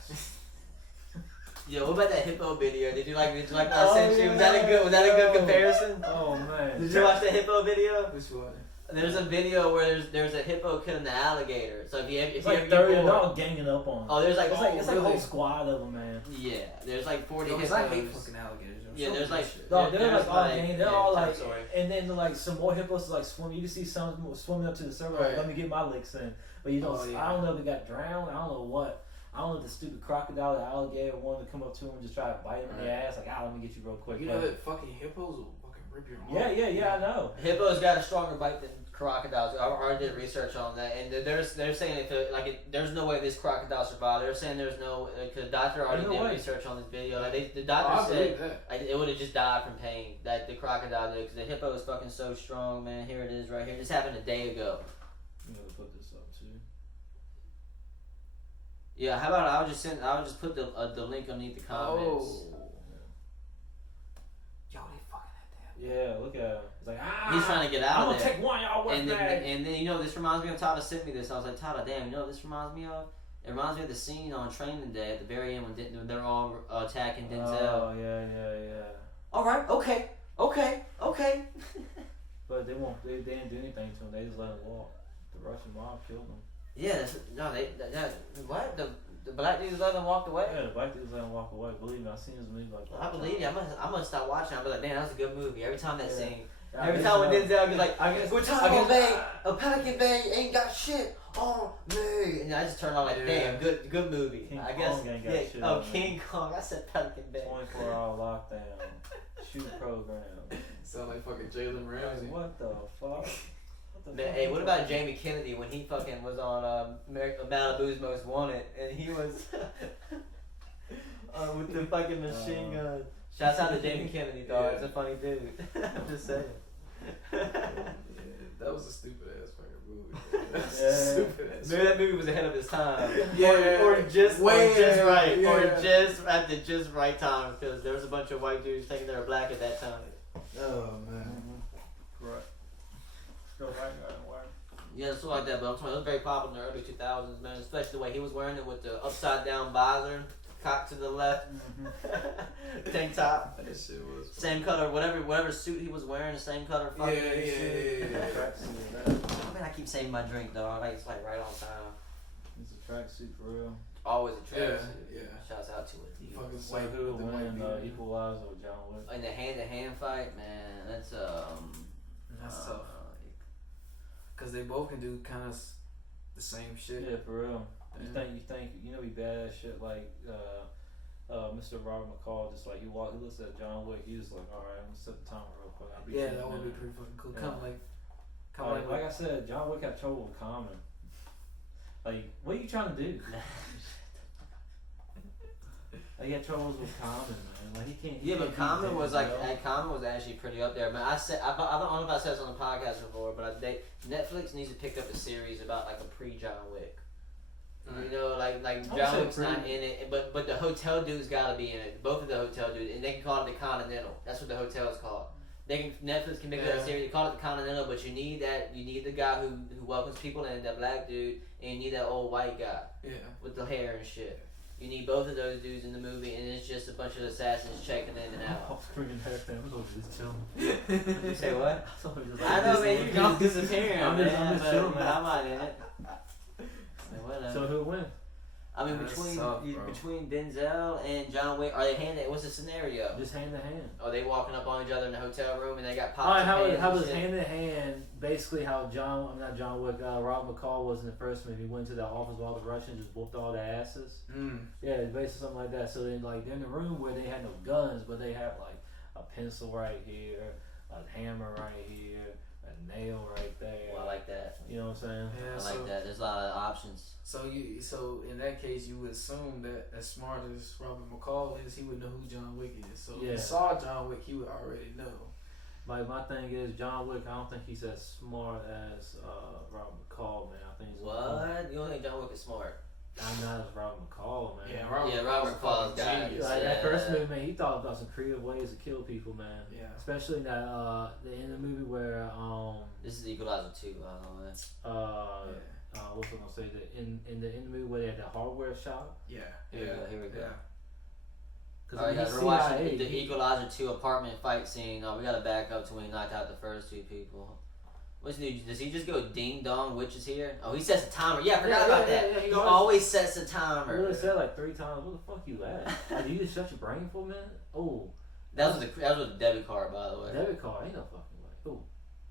Yo, what about that hippo video? Did you like what I sent you? Was that a good comparison? Oh man. Did you watch the hippo video? Which one? There's a video where there's a hippo killing the alligator. So if It's you like ever 30, get they're bored, all ganging up on. oh, there's like It's like a really? whole squad of them, man. yeah, there's like 40 Because hippos. I hate fucking alligators. Yeah, there's like No, they're there's like all ganging. They're all like, sorry. and then like some more hippos like swim. You can see some swimming up to the surface. Like, Right. let me get my licks in. But you know, Oh, yeah. I don't know if they got drowned. I don't know what. I don't know if the stupid crocodile, the alligator wanted to come up to him and just try to bite him in the ass. Like, let me get you real quick. You know that fucking hippos will fucking rip your mouth. Yeah, I know. Hippos got a stronger bite than crocodiles. I already did research on that, and they're saying there's no way this crocodile survived. They're saying there's no because the doctor already No did way. research on this video. Like the Oh, doctor I said believe that. like, it would have just died from pain. Like the crocodile did, because the hippo is fucking so strong, man. Here it is, right here. This happened a day ago. I'm gonna put this up too. Yeah, how about I'll just put the link underneath the comments. Oh. Yo, they fucking had that. Yeah, look at him. He's like, He's trying to get out I'm of gonna there. take one, y'all with And me. then you know this reminds me of Tyler sent me this. I was like, Tyler, damn, you know what this reminds me of? It reminds me of the scene on Training Day at the very end when they're all attacking Denzel. Oh yeah. All right, okay. But they didn't do anything to him. They just let him walk. The Russian mob killed him. Yeah, what? The black dudes let him walk away? Yeah, the black dudes let him walk away. Believe me, I've seen this movie like. I believe you. I must stop watching. I'll be like, damn, that was a good movie. Every time that scene. Yeah, Every time when Denzel be like, I guess we're talking about Bay, a Pelican Bay ain't got shit on me. And I just turn on like, damn, good movie. King I guess. Kong ain't got shit oh, on me. King Kong. I said Pelican Bay. 24-hour lockdown. Shoot program. Sound like fucking Jalen Like, Ramsey. what the fuck? Man, hey, what about Jamie Kennedy when he fucking was on Malibu's Most Wanted and he was with the fucking machine gun? Shouts out to Jamie Kennedy, dog. It's a funny dude. I'm just saying. That was a stupid ass fucking movie. Yeah. Stupid ass. Maybe that movie was ahead of his time. Yeah. Or just right. Yeah. Or just at the just right time because there was a bunch of white dudes thinking they were black at that time. Oh man. Right. Go right. Yeah, something like that, but I'm talking, it was very popular in the early 2000s, man, especially the way he was wearing it with the upside down visor, cocked to the left, tank top, That shit was same color, whatever suit he was wearing, the same color fucking shit. yeah. Oh man, I keep saving my drink, dog. It's like right on time. It's a tracksuit for real. Always a tracksuit. Yeah. Shouts out to it. Fucking It's like who would win Equalizer or John Wick? In the hand-to-hand fight, man, that's That's tough. Cause they both can do kind of the same shit. Yeah, for real. You think he badass shit like Mr. Robert McCall, just like he looks at John Wick, he was like, alright, I'm gonna set the timer real quick. I'll be Yeah, that would be pretty fucking cool. Yeah. Like I said, John Wick had trouble with Common. Like, what are you trying to do? Like, he had troubles with Common, man. Like, he can't. Yeah, but Common was like, Common was actually pretty up there. Man, I don't know if I said this on the podcast before, but Netflix needs to pick up a series about like a pre-John Wick. You know, like I would John say Wick's not pretty- in it, but the hotel dude's got to be in it. Both of the hotel dudes, and they can call it the Continental. That's what the hotel is called. Netflix can make that series. They call it the Continental, but you need the guy who welcomes people in, that black dude, and you need that old white guy with the hair and shit. You need both of those dudes in the movie, and it's just a bunch of assassins checking in and out. Off screen hair thing. I'm just chilling. You say what? I I know, man. You're just disappearing, I'm just but chilling, man. I'm not in it. Whatever. So who win? I mean, That's tough, bro. between Denzel and John Wick, are they hand? What's the scenario? Just hand to hand. Are they walking up on each other in the hotel room and they got Alright, pops? how was hand in hand? Basically, how not John Wick, Rob McCall was in the first movie. He went to the office with all the Russians, just whooped all the asses. Yeah, it's basically something like that. So then, like, they're in the room where they had no guns, but they have like a pencil right here, a hammer right here, a nail right there. Well, I like that. You know what I'm saying? Yeah, I like that. There's a lot of options. So in that case, you would assume that as smart as Robert McCall is, he would know who John Wick is. So if he saw John Wick, he would already know. Like, my thing is, John Wick, I don't think he's as smart as Robert McCall, man. I think he's What? You don't think John Wick is smart? I'm not as Robert McCall, man. Robert McCall's got it. Like, that first movie, man, he thought about some creative ways to kill people, man. Yeah. Especially in that in the movie where This is Equalizer 2, by the way. what's I gonna say, in the movie where they had that hardware shop. Yeah. Here we go. Cause Alright, guys, he's we're watching CIA. the Equalizer 2 apartment fight scene. We gotta back up to when he knocked out the first two people. What's new? Does he just go ding dong, witch is here? Oh, he sets a timer. Yeah, I forgot about that. Yeah, he always sets a timer. I really said like 3 times. What the fuck you at? Like, you just shut your brain for a minute? Oh. That was with a debit card, by the way. Debit card, ain't no fucking way. Oh.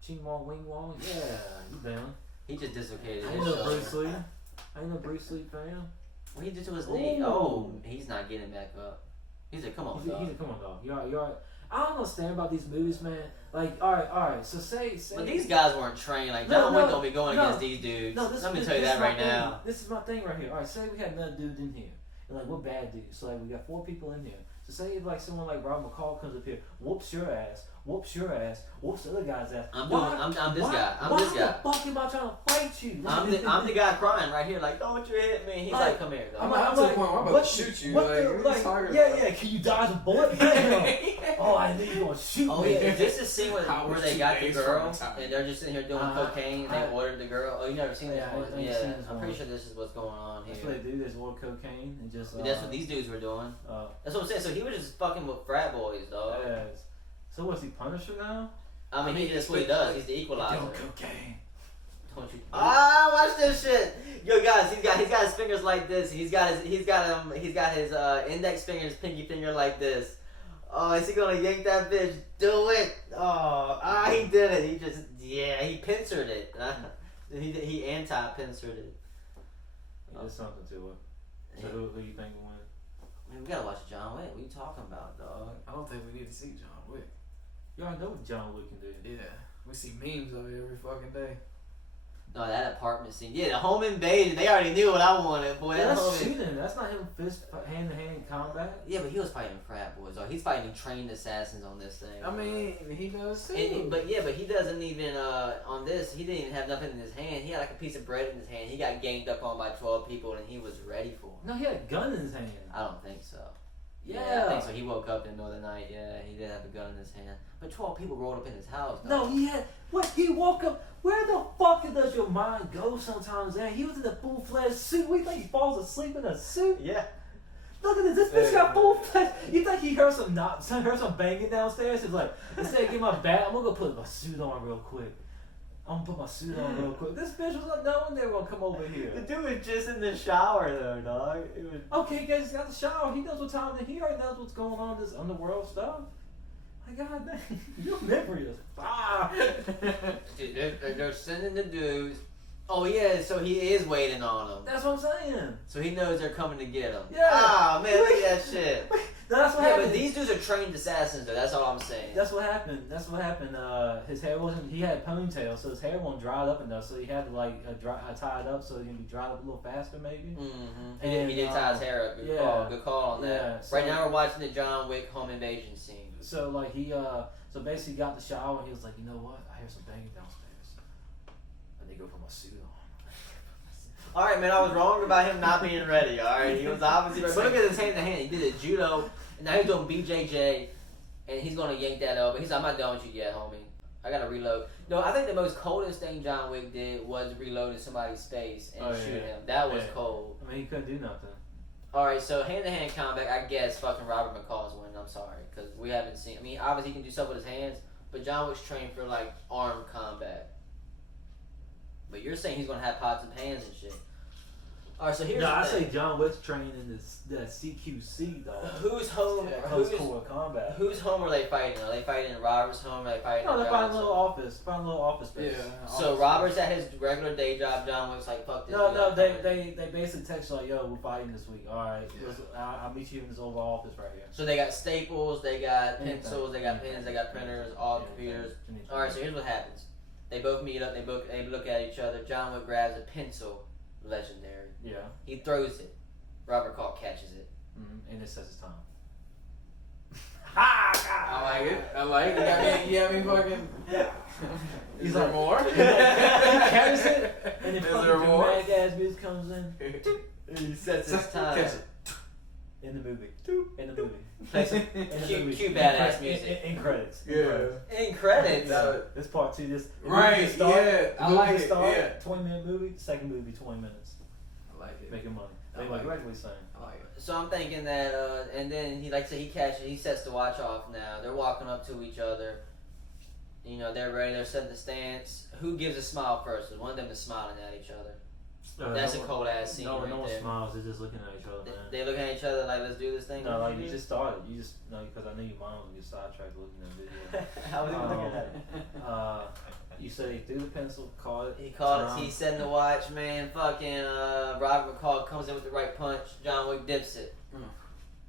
Ching Wong Wing Wong? Yeah, you down. He just dislocated I his ain't no shoulder. Bruce Lee. I ain't no Bruce Lee fan. What he did to his knee? Ooh. Oh, he's not getting back up. He said, come on, He's dog. a, come on, dog. You're all right. I don't understand about these movies, man. Like, all right. So say. But these guys weren't trained. Like, No, John Wick don't be going no. against these dudes. No, Let me tell you that my right thing. now. This is my thing right here. All right, say we had another dude in here, and like we're bad dudes. So like we got 4 people in here. So say if like someone like Rob McCall comes up here, whoops your ass, whoops the other guy's ass. I'm this guy. I'm this guy. Why the fuck am I trying to fight you? I'm the guy crying right here. Like, don't you hit me? He's like, come here, I'm dog. to the point where I'm about to shoot you. Yeah. Can you dodge a bullet? Oh, I knew you were gonna shoot Oh me. yeah, is this the scene where they got the girl from the and they're just sitting here doing cocaine and they ordered the girl? Oh, you never seen this Yeah, I one? ain't Yeah, seen this I'm one. pretty sure this is what's going on That's here. what they do. They order cocaine and just. But that's what these dudes were doing. That's what I'm saying. So he was just fucking with frat boys, dog. Yes. So what's he, Punisher now? I mean, that's what he does. He's the equalizer. Cocaine. Don't you? Watch this shit. Yo, guys, he's got his fingers like this. He's got his index finger, his pinky finger like this. Oh, is he gonna yank that bitch? Do it! He did it. He pincered it. He anti-pincered it. There's something to it. So who you think will win? Man, we gotta watch John Wick. What are you talking about, dog? I don't think we need to see John Wick. Y'all know what John Wick can do. Yeah. We see memes of it every fucking day. No, that apartment scene. Yeah, the home invasion. They already knew what I wanted, boy. Yeah, That that's home shooting. That's not him hand to hand combat. Yeah, but he was fighting frat boys. Or he's fighting trained assassins on this thing. I mean, he does too. But he doesn't even on this. He didn't even have nothing in his hand. He had like a piece of bread in his hand. He got ganged up on by 12 people, and he was ready for them. No, he had a gun in his hand. I don't think so. Yeah. I think so. He woke up in the middle of the night. Yeah, he did have a gun in his hand. But 12 people rolled up in his house. No, dog. he had. What? He woke up. Where the fuck does your mind go sometimes, man? He was in a full-fledged suit. We think he falls asleep in a suit? Yeah. Look at this. This bitch got full-fledged. You think he heard some banging downstairs? He's like, instead of getting my bat, I'm gonna go put my suit on real quick. I'm gonna put my suit on real quick. This bitch was like, no one they were gonna come over The here. dude was just in the shower though, dog. It was... Okay, guys, he's got the shower. He knows what time it is. He already knows what's going on in this underworld stuff. My God, dang. Your memory is fire. Dude, they're sending the dudes. Oh yeah, so he is waiting on them. That's what I'm saying. So he knows they're coming to get him. Yeah. Ah man, look at that shit. That's what Yeah, happened. but these dudes are trained assassins though. That's all I'm saying. That's what happened. His hair wasn't. He had a ponytail, so his hair wasn't dried up enough. So he had to tie it up so it can be dried up a little faster, maybe. Mm-hmm. And, he did tie his hair up. Good call on that. Yeah, so- right now we're watching the John Wick home invasion scene. So like so basically he got the shower and he was like, you know what? I hear some banging downstairs. And they go put my suit on. All right, man, I was wrong about him not being ready. All right, he was obviously ready. But look at his hand to hand. He did a judo, and now he's doing BJJ, and he's gonna yank that elbow. He's like, I'm not done with you yet, homie. I gotta reload. No, I think the most coldest thing John Wick did was reloading somebody's face and shooting him. That was cold. I mean, he couldn't do nothing. All right, so hand-to-hand combat, I guess fucking Robert McCall's winning. I'm sorry, because we haven't seen. I mean, obviously he can do stuff with his hands, but John Wick's trained for like armed combat. But you're saying he's gonna have pots and pans and shit. All right, so here's I the thing. say John Wick's training in that CQC though. Who's home? Close quarter combat. Whose home are they fighting? Are they fighting in Robert's home? Are they fighting? No, in they find a John's little home? office. Find a little office space. Yeah. So Robert's at his regular day job. John Wick's like, fuck this. No, they basically text like, yo, we're fighting this week. All right, I'll meet you in this Oval Office right here. So they got staples, they got pencils, they got pens, they got printers, all computers. All right, so here's what happens. They both meet up. They look at each other. John Wick grabs a pencil, legendary. Yeah. He throws it. Robert Call catches it. And it says it's time. I like it. I like it. You got me fucking. He's Is there like, more? He catches it, and then Is fucking there more? dramatic ass music comes in. And he sets his time. Catch it. In the movie. In the movie. Play some cute badass music. In credits. In credits. This part two. This Right, yeah, I like it, yeah. 20-minute movie. Second movie, 20 minutes. I like it. Making money. I They like like it. what saying. I like it. So I'm thinking that, and then he, like I said, he catches, he sets the watch off now. They're walking up to each other. You know, they're ready. They're setting the stance. Who gives a smile first? One of them is smiling at each other. That's a cold ass scene No right one there. smiles. They're just looking at each other, man. They look at each other like, let's do this thing. No, like you just started. You just because I knew your mom would get sidetracked looking at video. How was he looking at it? You said he threw the pencil, caught it. He called it. He setting the watch, man. Fucking Robert McCall comes in with the right punch. John Wick dips it.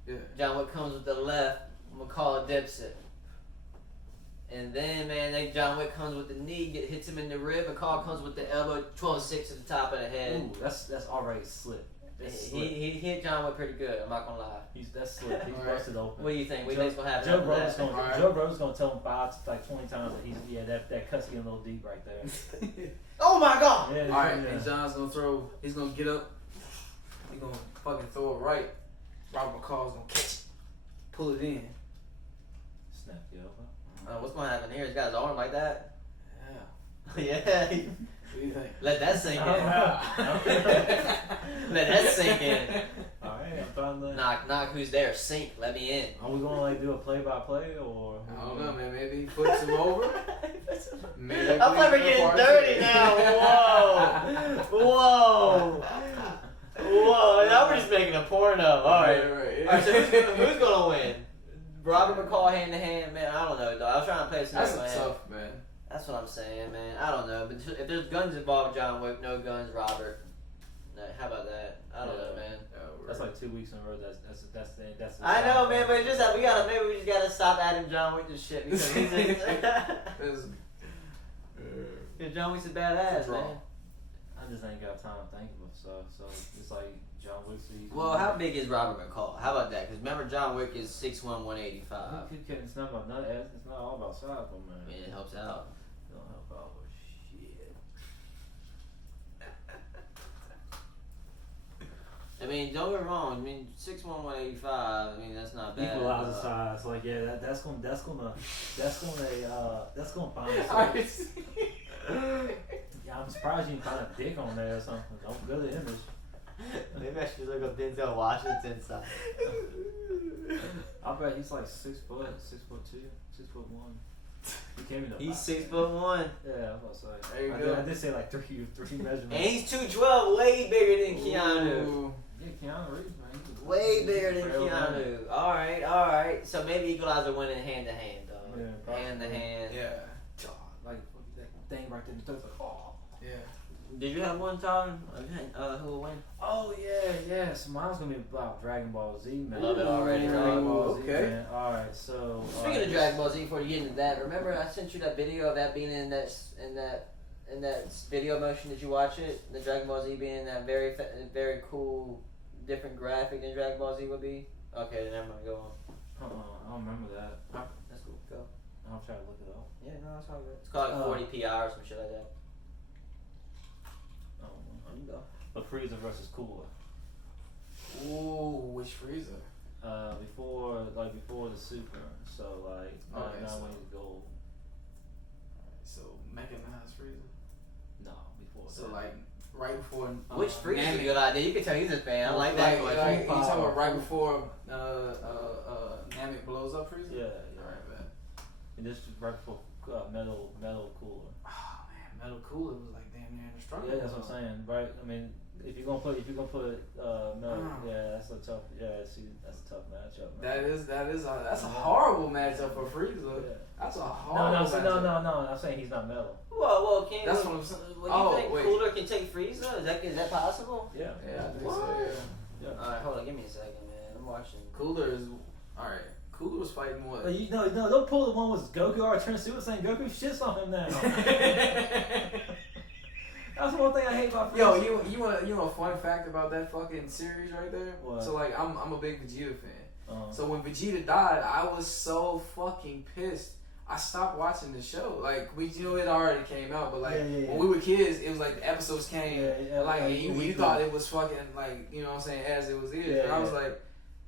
Yeah. John Wick comes with the left. McCall dips it. And then, man, John Wick comes with the knee, hits him in the rib. McCall comes with the elbow, 12-6 at the top of the head. Ooh, that's already slick. He hit John Wick pretty good. I'm not gonna lie. That's slick. He's busted open. What do you think? What do you think's gonna happen? Joe Rogan's gonna tell him 20 times that that cut's getting a little deep right there. Oh my god! All right, and John's gonna throw. He's gonna get up. He's gonna fucking throw it right. Robert McCall's gonna catch it, pull it in. Snap the elbow. What's gonna happen here? He's got his arm like that. Yeah. Yeah. What do you think? Let that sink in. Okay. Let that sink in. Alright, I'm trying to. Knock. Who's there? Sink. Let me in. Are we gonna like do a play-by-play or? I don't know, man. Maybe he puts him over. Maybe I'm never getting dirty now. Whoa. Now we're just making a porno. All right. Right. All right. So who's gonna win? Robert McCall hand to hand, man. I don't know, dog. I was trying to play some. That's tough, man. That's what I'm saying, man. I don't know, but if there's guns involved, John Wick. No guns, Robert. No, how about that? I don't know, man. That's like 2 weeks in a row. That's. I know, man, but it's just that we just gotta stop adding John Wick to shit because he's John Wick's a badass, man. I just ain't got time to think of stuff, so it's like John Wick season. Well, how big is Robert McCall? How about that? Because remember, John Wick is 6'1", 185. It's not about nothing. It's not all about size, but man. I mean, it helps out. It don't help out with shit. I mean, don't get me wrong. I mean, 6'1", 185. I mean, that's not bad. Equalizer size, like that's gonna find us. Yeah, I'm surprised you didn't find a dick on there or something. Don't go to the image. Maybe I should look up Denzel Washington size. I bet he's like 6 foot, 6'2", 6'1". He can't even. He's 6'1". Yeah, I was about to say. There you go. I did say like three measurements. And he's 212, way bigger than Keanu. Ooh. Yeah, Keanu Reeves, man. Way bigger than Keanu. All right. So maybe Equalizer winning hand to hand, though. Yeah, probably. Hand to hand. Yeah. Like that thing right there in the throat, like, oh. Yeah. Did you have one, Tom? Who will win? Oh yeah. So mine's gonna be about Dragon Ball Z, man. Love it already, Dragon dog. Ball Z, Okay. man. All right, so. Speaking of Dragon Ball Z, before you get into that, remember I sent you that video of that being in that video motion. Did you watch it? The Dragon Ball Z being in that very cool, different graphic than Dragon Ball Z would be. Okay, then never mind. Go on. I don't remember that. That's cool. Go. I'll try to look it up. Yeah, no, it's all good. It's called like 40 PI or some shit like that. I don't know. You go. But Frieza versus Cooler. Ooh, which Frieza? Before the Super. So like Okay, not so- when he's gold. So mechanized Frieza. No, before. So that. like right before. Which Frieza is a Namek. good idea? You can tell he's a fan. I like that Like, question. you talking about right before Namek blows up Frieza? Yeah. Alright, man. And this was right before Metal Cooler. Oh man, Metal Cooler was like damn near indestructible. Yeah, that's what I'm saying, right? I mean, if you're gonna put Metal, yeah, that's a tough. Yeah, see, that's a tough matchup. Man. That's a horrible matchup for Frieza. Yeah. That's a horrible matchup. No. I'm saying he's not Metal. Whoa, can That's what I'm saying. What do you think? Cooler can take Frieza? Is that possible? Yeah. Yeah, I think What? so. Yeah. Alright, hold on, give me a second, man. I'm watching. Cooler is alright. Cooler was fighting what? But no, don't pull the one with Goku or Trent Super saying Goku shits on him now. That's one thing I hate about Frieza. Yo, you want a fun fact about that fucking series right there? What? So like I'm a big Vegeta fan. Uh-huh. So when Vegeta died, I was so fucking pissed. I stopped watching the show. Like it already came out, but like when we were kids, it was like the episodes came. Yeah, like like you thought it was fucking like you know what I'm saying as it was is. Yeah, and I was like,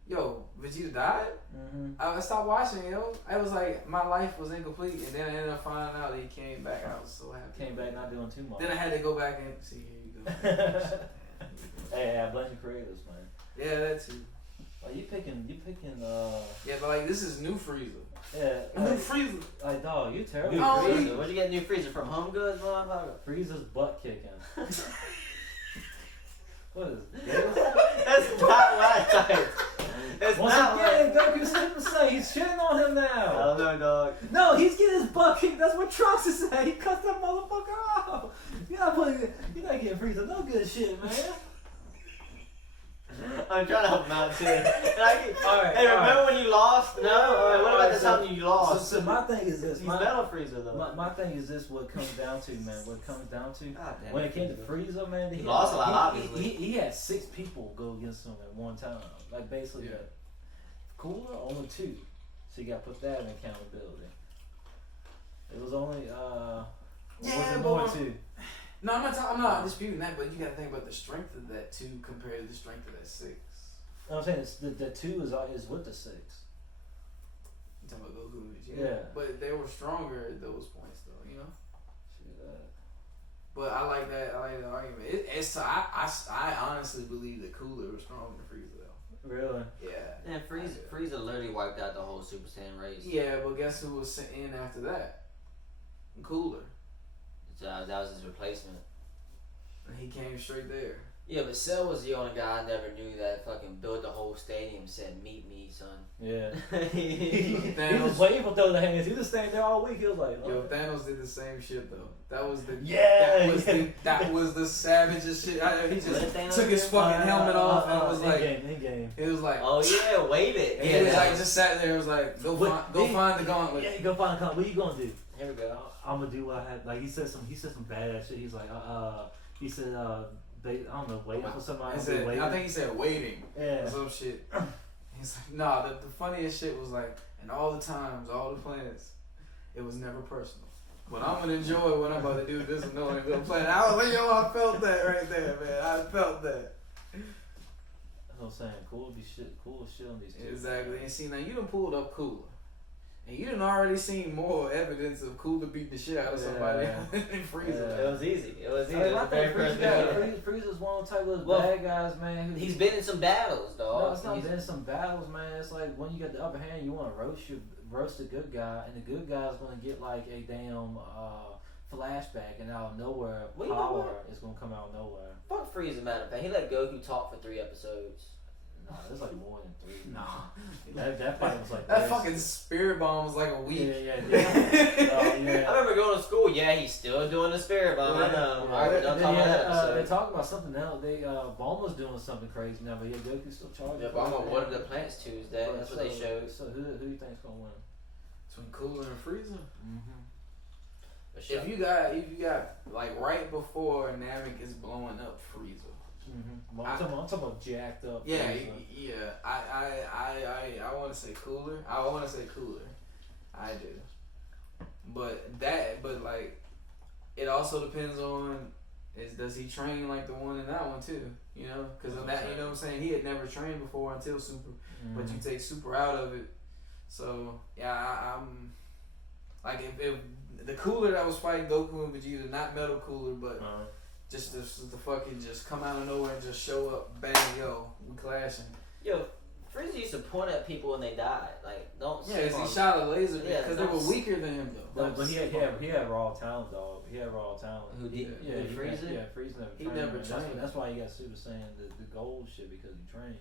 yo, Vegeta died. Mm-hmm. I stopped watching, yo. I was like, my life was incomplete, and then I ended up finding out that he came back. I was so happy. Came back not doing too much. Then I had to go back and see. Here you go. Hey, I blame the creators, man. Yeah, that too. Like you picking. Yeah, but like this is new Frieza. Yeah. New Like, Frieza. like dog, you terrible. New Oh, Frieza. Where'd you get new Frieza from? Home Goods, motherfucker? Frieza's butt kicking. What is it? That's not what I typed. That's Once not again, what Goku's super saiyan. He's shitting on him I now. don't know, dog. No, he's getting his butt kicked. That's what Trunks is saying. He cuts that motherfucker off. You're not getting Frieza no good shit, man. I'm trying to help him out too. And I keep, Alright, hey, remember alright. when you lost? No? What about Alright, the time you lost? So my thing is this. He's Metal Frieza though. My thing is this. What it comes down to, man. What it comes down to. God damn When it came to Frieza, man, He lost a lot, obviously. He had 6 people go against him at one time. Like basically, Yeah. Cooler only 2. So you got to put that in accountability. It was only Yeah, was it but more when- 2? No, I'm not disputing that, but you gotta think about the strength of that 2 compared to the strength of that 6. No, I'm saying it's, the 2 is with the 6. You talking about Goku and Vegeta? Yeah. But they were stronger at those points, though. You know. Shit, But I like that. I like the argument. I honestly believe that Cooler was stronger than Frieza, though. really? Yeah. And Frieza literally wiped out the whole Super Saiyan race. Yeah, but guess who was sent in after that? Cooler. So that was his replacement. And he came straight there. Yeah, but Cell was the only guy I never knew that fucking built the whole stadium and said, "Meet me, son." Yeah. he He was waiting for throw the hands. He was staying there all week. He was like, Yo, Thanos did the same shit though. That was the Yeah, that was the savagest shit. He just What Thanos took his did? fucking helmet off and was like, in game. it was like, Oh yeah, wave it. and Yeah, he was that like just sat there. It was like, go find the gauntlet. Yeah, go find the gauntlet. What you gonna do? Here we go. I'm gonna do what I had. Like he said some badass shit. He's like, he said, I don't know, waiting for somebody. He said, waiting. I think he said waiting. Yeah. Or some shit. He's like, nah. The funniest shit was like, and all the times, all the planets, it was never personal. But I'm gonna enjoy what I'm about to do. This is no good planet. I was like, yo, I felt that right there, man. I felt that. That's what I'm saying. Cool shit on these 2. Exactly. And see, now you done pulled up Cooler. And you done already seen more evidence of Cooler beat the shit out of somebody than Frieza. It was easy. It was easy. I mean, It I was very think first Frieza's one of the type of Well, bad guys, man. He's been in some battles, dog. No, it's not He's- been some battles, man. It's like when you get the upper hand, you want to roast the good guy, and the good guy's gonna get like a damn flashback, and out of nowhere, Well, you know power what? is gonna come out of nowhere. Fuck Frieza, matter of fact. He let Goku talk for 3 episodes. No, there's like more than 3. Nah. That fight was like That this. fucking spirit bomb was like a week. Yeah. Oh, I yeah. remember going to school. Yeah, he's still doing the spirit bomb. I know. Yeah. Alright, don't talk about that They're episode. talking about something else. Bulma's doing something crazy now, but yeah, Goku's still charging. Yeah, Bulma wanted the planets Tuesday. That's what they showed. So who do you think's gonna win? Between Cooler and Frieza. Mm-hmm. But shut- If you got like right before Namek is blowing up Frieza. Mm-hmm. I'm talking about jacked up. Yeah, Frieza. yeah. I want to say Cooler. I want to say Cooler. I do. But like, it also depends on does he train like the one in that one too? You know, because of that, you know what I'm saying. He had never trained before until Super, but you take Super out of it. So yeah, I'm like if the cooler that was fighting Goku and Vegeta, not Metal Cooler, but just the fucking just come out of nowhere and just show up, bang, yo, we clashing. Yo, Frieza used to point at people when they died. Like, don't. Yeah, he shot a laser because they were weaker than him though. But he had raw talent, dog. He had raw talent. Who did? Yeah, Frieza? Yeah, Frieza never trained. He never trained. That's why he got Super Saiyan the gold shit because he trained.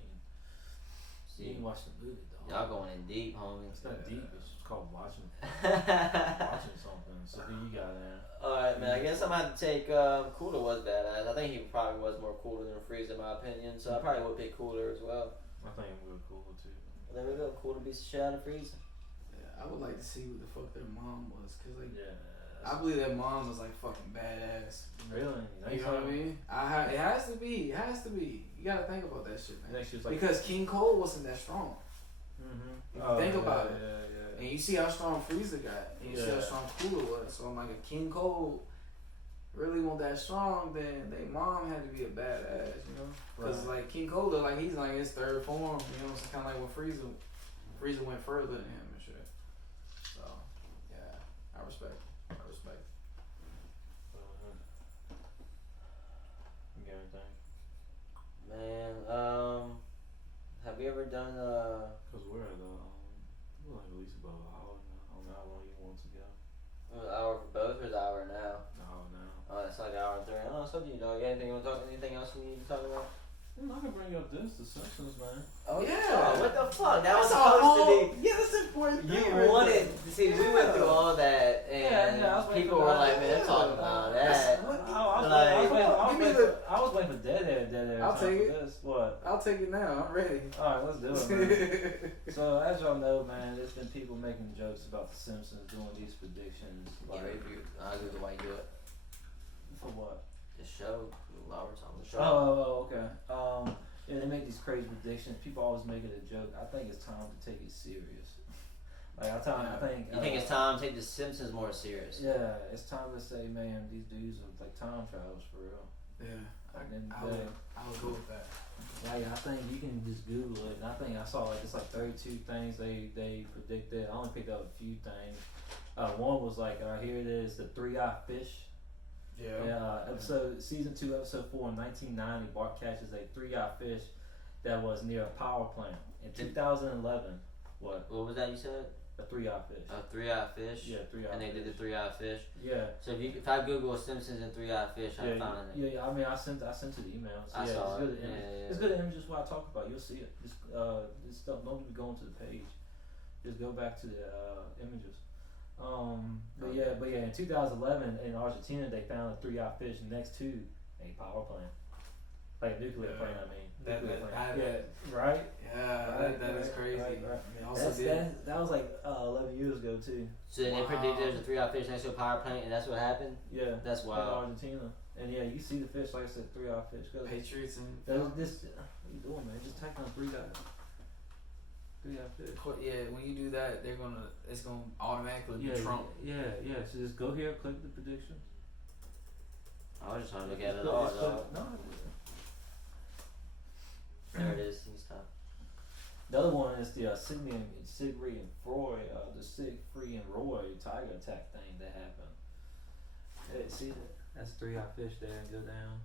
See, you didn't watch the movie, dog. Y'all going in deep, homie. It's not deep. It's called watching something. So who you got there? Alright, man. I guess I'm gonna have to take Cooler was badass. I think he probably was more cooler than Frieza in my opinion. So I probably would pick Cooler as well. I think I'm real cool too. There we go. Cooler beats the shit out of Frieza. Yeah, I would like to see what the fuck their mom was, cause like Yeah, I believe that mom was like fucking badass. really? You know what I mean? It has to be. It has to be. You gotta think about that shit, man. Like, because King Cole wasn't that strong. Mm-hmm. If you think about it. Yeah. And you see how strong Frieza got. And you see how strong Cooler was. So I'm like, if King Cole really wasn't that strong, then their mom had to be a badass, you know? Because like King Cole, like he's like his third form, you know? It's kind of like when Frieza went further than him and shit. So, yeah, I respect it. You got anything? Man, have you ever done Because we're at like at least about an hour now. I don't know how long you want to go. an hour for both or an hour now? No, now. Oh, it's like an hour and 3. I don't know, it's up to you, dog. You got anything you want to talk? Anything else you need to talk about? I can bring up the Simpsons, man. Oh yeah. What the fuck? That was That's supposed to be. Yeah, that's important. You wanted to see. We went through all that, and people were like, "Man, they're talking about that." I was waiting for Dead Air. I'll take it. This. What? I'll take it now. I'm ready. All right, let's do it, man. So as y'all know, man, there's been people making jokes about the Simpsons doing these predictions. Like, I agree with why you do it. For what? The show. While we're talking the show. Oh, okay. Yeah, they make these crazy predictions. People always make it a joke. I think it's time to take it serious. Like I think. You think it's time to take the Simpsons more serious? Yeah, it's time to say, man, these dudes are like time travelers for real. Yeah, I would go with that. Yeah, I think you can just Google it. And I think I saw like it's like 32 things they predicted. I only picked up a few things. One was like, here it is, the 3-eyed fish. Yeah. Season 2, episode 4 in 1990. Bart catches a 3-eyed fish that was near a power plant. In 2011, what was that you said? A 3-eyed fish. A 3-eyed fish. Yeah, 3-eyed. And they did the 3-eyed fish. Yeah. So if I Google Simpsons and 3-eyed fish, I found it. Yeah. I mean, I sent you the email. So, I saw it's it. Good images. It's good images. What I talk about, you'll see it. Just don't even go into the page. Just go back to the images. But yeah, in 2011 in Argentina they found a 3-eyed fish next to a power plant, like a nuclear plant. I mean, right? Yeah, that is crazy. Right. That was like 11 years ago too. So they predicted there's a 3-eyed fish next to a power plant, and that's what happened. Yeah, that's wild. In Argentina, and yeah, you see the fish like I said, 3-eyed fish. Patriots and this. What you doing, man? Just type on 3-eyed. 3-eyed fish. Yeah, when you do that, it's gonna automatically be Trump. Yeah. So just go here, click the predictions. I was just trying to look at it all. There it is. The other one is the Siegfried and Roy, the Siegfried and Roy tiger attack thing that happened. Hey, see that? That's 3-eyed fish there, and go down.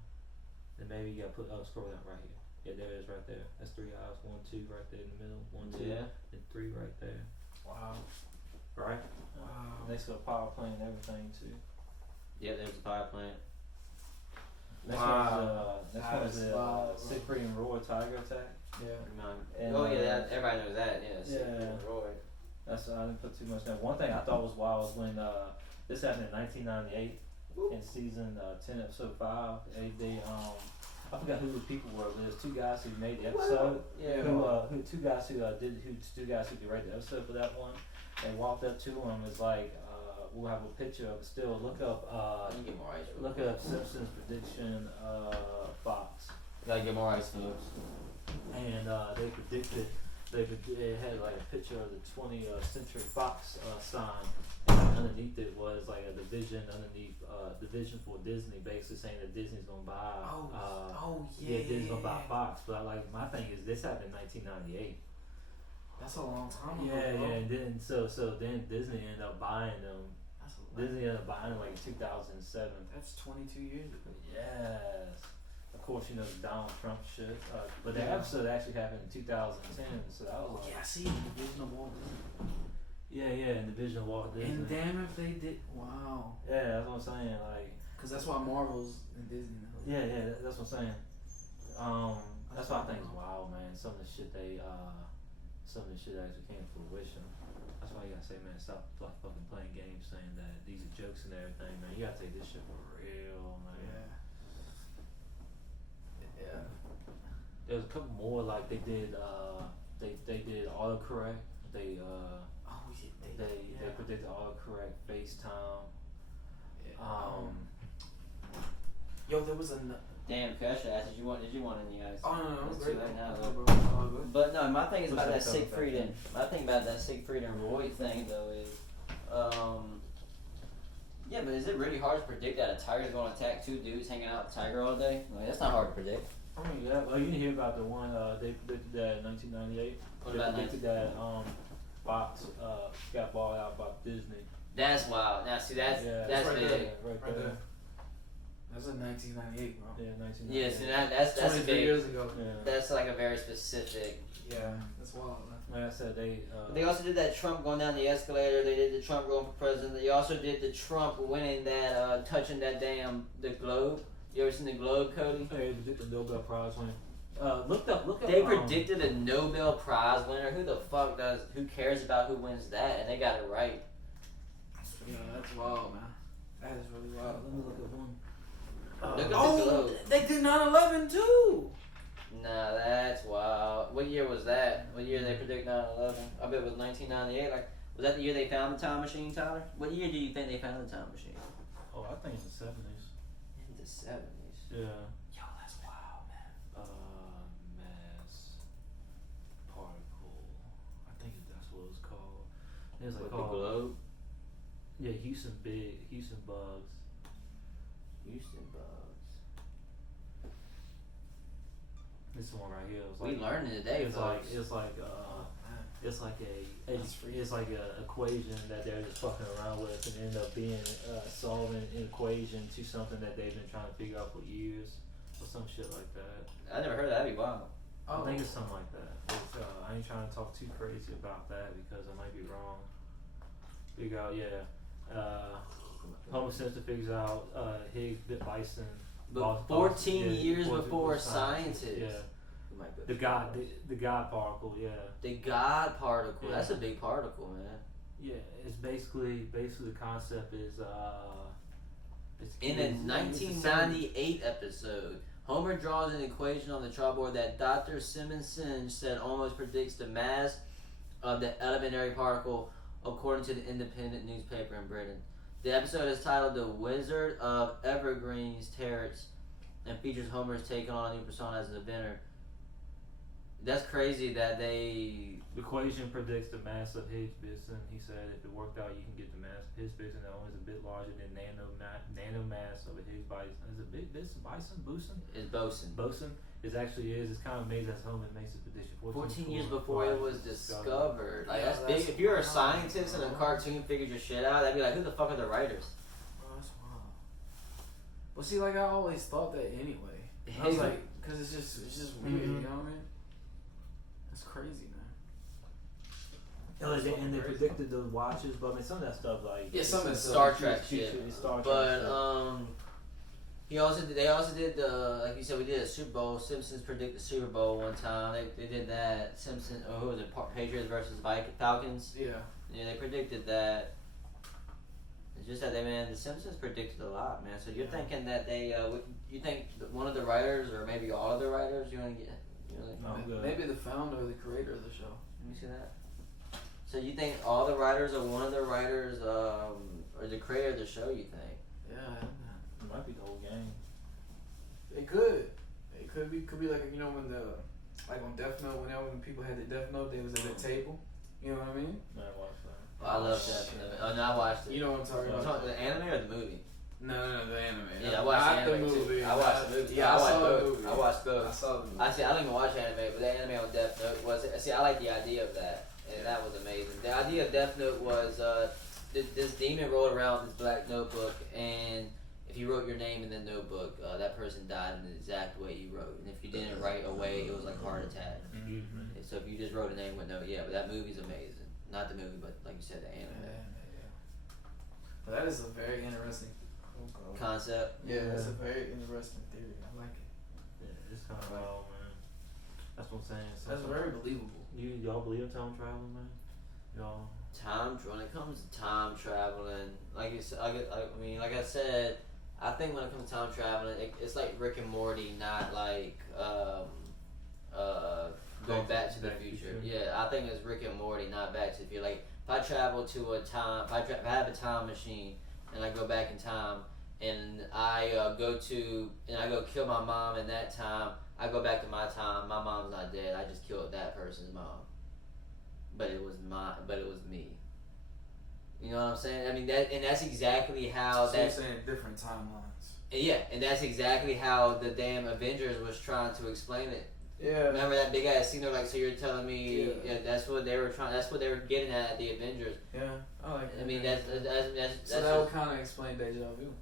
Then maybe you gotta scroll down right here. Yeah, there it is right there. That's 3 eyes. 1, 2 right there in the middle. 1, 2, and 3 right there. Wow. Right? Wow. Next to a power plant and everything too. Yeah, there's a power plant. Next one is the Siegfried and Roy tiger attack. Yeah. And, everybody knows that. Yeah. Siegfried and Roy. I didn't put too much down. One thing I thought was wild was when this happened in 1998 in season 10, episode 5. I forgot who the people were, but there's 2 guys who made the episode. Two guys who could write the episode for that one. They walked up to him. It's like, we'll have a picture of it still. Look up Simpsons prediction box. Gotta get more ice, folks. And they predicted It had like a picture of the 20th Century Fox sign, and underneath it was like a division underneath division for Disney, basically saying that Disney's gonna buy. Disney's gonna buy Fox. But like my thing is, this happened in 1998. That's a long time ago. Yeah, bro. and then then Disney ended up buying them. Disney ended up buying them like in 2007. That's 22 years ago. Yes. Of course, you know the Donald Trump shit. But the episode actually happened in 2010, so that was like. Yeah, see, Division of Walt Disney. Yeah, in Division of Walt Disney. And damn if they did. Wow. Yeah, that's what I'm saying. Like. Because that's why Marvel's in Disney now. Yeah, that's what I'm saying. That's what I think is wild, man. Some of the shit actually came to fruition. That's why you gotta say, man, stop like fucking playing games, saying that these are jokes and everything, man. You gotta take this shit for real, man. Yeah. There's a couple more like they did autocorrect. They predicted autocorrect FaceTime. Yeah. Yo, there was a. Damn, Crash ass. Did you want any guys? Oh no, It's great. too late now, No, though. bro. All good. But no, my thing is What's about that that talking Siegfried about? and my thing about that Siegfried and Roy thing though is, yeah, but is it really hard to predict that a tiger's gonna attack two dudes hanging out with a tiger all day? Like that's not hard to predict. I mean, yeah. Well, you didn't hear about the one they predicted that in 1998. What They about predicted that Fox got bought out by Disney. That's wild. Now see that's right big. there. Right Right there. there. That's in 1998, bro. Yeah, 1998. Yeah, see that's 23 a big. years ago. Yeah. That's like a very specific. Yeah, that's wild, man. Like I said, They also did that Trump going down the escalator. They did the Trump going for president. They also did the Trump winning that, touching that the globe. You ever seen the globe, Cody? They predicted the Nobel Prize winner. Look up. They predicted a Nobel Prize winner. Who cares about who wins that? And they got it right. Yeah, that's wild, man. That is really wild. Let me look at one. Look at the globe. They did 9/11 too. Nah, that's wild. What year was that? What year they predict 9/11? I bet it was 1998. Like, was that the year they found the time machine, Tyler? What year do you think they found the time machine? Oh, I think in the 70s. In the 70s. Yeah. Yo, that's wild, man. Mass particle. I think that's what it was called. It was like What, the called. globe? Yeah, Houston bugs. Houston bugs. This one right here. It was We like, learned it today, It's folks. like a equation that they're just fucking around with and end up being solving an equation to something that they've been trying to figure out for years or some shit like that. I never heard that. That'd be wild. I think it's something like that. It's, I ain't trying to talk too crazy about that because I might be wrong. Figure out, Homer Simpson figures out Higgs bit bison. But 14 years before scientists. Yeah. You might go The God particle, yeah. The God particle. Yeah. That's a big particle, man. Yeah, it's basically the concept is In a 1998 episode, Homer draws an equation on the chalkboard that Dr. Simpson said almost predicts the mass of the elementary particle according to the independent newspaper in Britain. The episode is titled The Wizard of Evergreen's Terrace and features Homer's taking on a new persona as an inventor. That's crazy that The equation predicts the mass of Higgs boson. He said if it worked out, you can get the mass of Higgs boson that only is a bit larger than nanomass of a Higgs bison. Is it big bison? Boson? It's boson. Boson? It actually is. It's kind of amazing as Homer makes his prediction. 14 years before it was discovered. Like, Yeah, that's big. that's If you're a wild. scientist and a cartoon figured your shit out, that'd be like, who the fuck are the writers? Bro, that's wild. But see, like I always thought that anyway. I was like, cause it's just weird. You know what I mean? That's crazy, man. And they predicted the watches, but I mean some of that stuff like some of the it's Star Trek future- shit. Star Trek But stuff. they also did the, like you said, we did a Super Bowl. Simpsons predict the Super Bowl one time. They did that. Simpsons, who was it? Patriots versus Falcons. Yeah. Yeah, they predicted that. It's just that the Simpsons predicted a lot, man. So you're thinking that you think that one of the writers, or maybe all of the writers, I'm good. Maybe the founder or the creator of the show. Let me see that. So you think all the writers, or one of the writers, or the creator of the show? You think? Yeah. It might be the whole game. It could. It could be like when the like on Death Note, when people had the Death Note, they was at the table. You know what I mean? Man, watch that. I love Death Note. Oh, no, I watched it. You know what I'm talking You about? talking the anime or the movie? No, the anime. Yeah, I watched Not the anime movie. too. I watched the movie. Yeah, I saw the both. movie. I watched both. I saw the movie. I don't even watch anime, but the anime on Death Note was. See, I like the idea of that, and that was amazing. The idea of Death Note was this demon rolled around with this black notebook, and if you wrote your name in the notebook, that person died in the exact way you wrote. And if you didn't write away, it was like a heart attack. Mm-hmm. So if you just wrote a name with no, but that movie's amazing. Not the movie, but like you said, the anime. But that is a very interesting Concept. Yeah, it's a very interesting theory. I like it. Yeah, it's kind of wild, man. That's what I'm saying. That's very believable. Y'all believe in time travel, man? Y'all? When it comes to time traveling, like you said, like I said, I think when it comes to time traveling, it's like Rick and Morty, not like going Back to the Future. Yeah, I think it's Rick and Morty, not Back to the Future. Like if I travel to a time, if I have a time machine and I go back in time and I go kill my mom in that time, I go back to my time. My mom's not dead. I just killed that person's mom. But it was me. You know what I'm saying? I mean that's exactly how so you're saying different timelines. Yeah, and that's exactly how the damn Avengers was trying to explain it. Yeah. Remember that big ass scene? They're like, so you're telling me that's what they were trying? That's what they were getting at the Avengers. Yeah, I like that. I mean that's so that would kind of explain deja vu.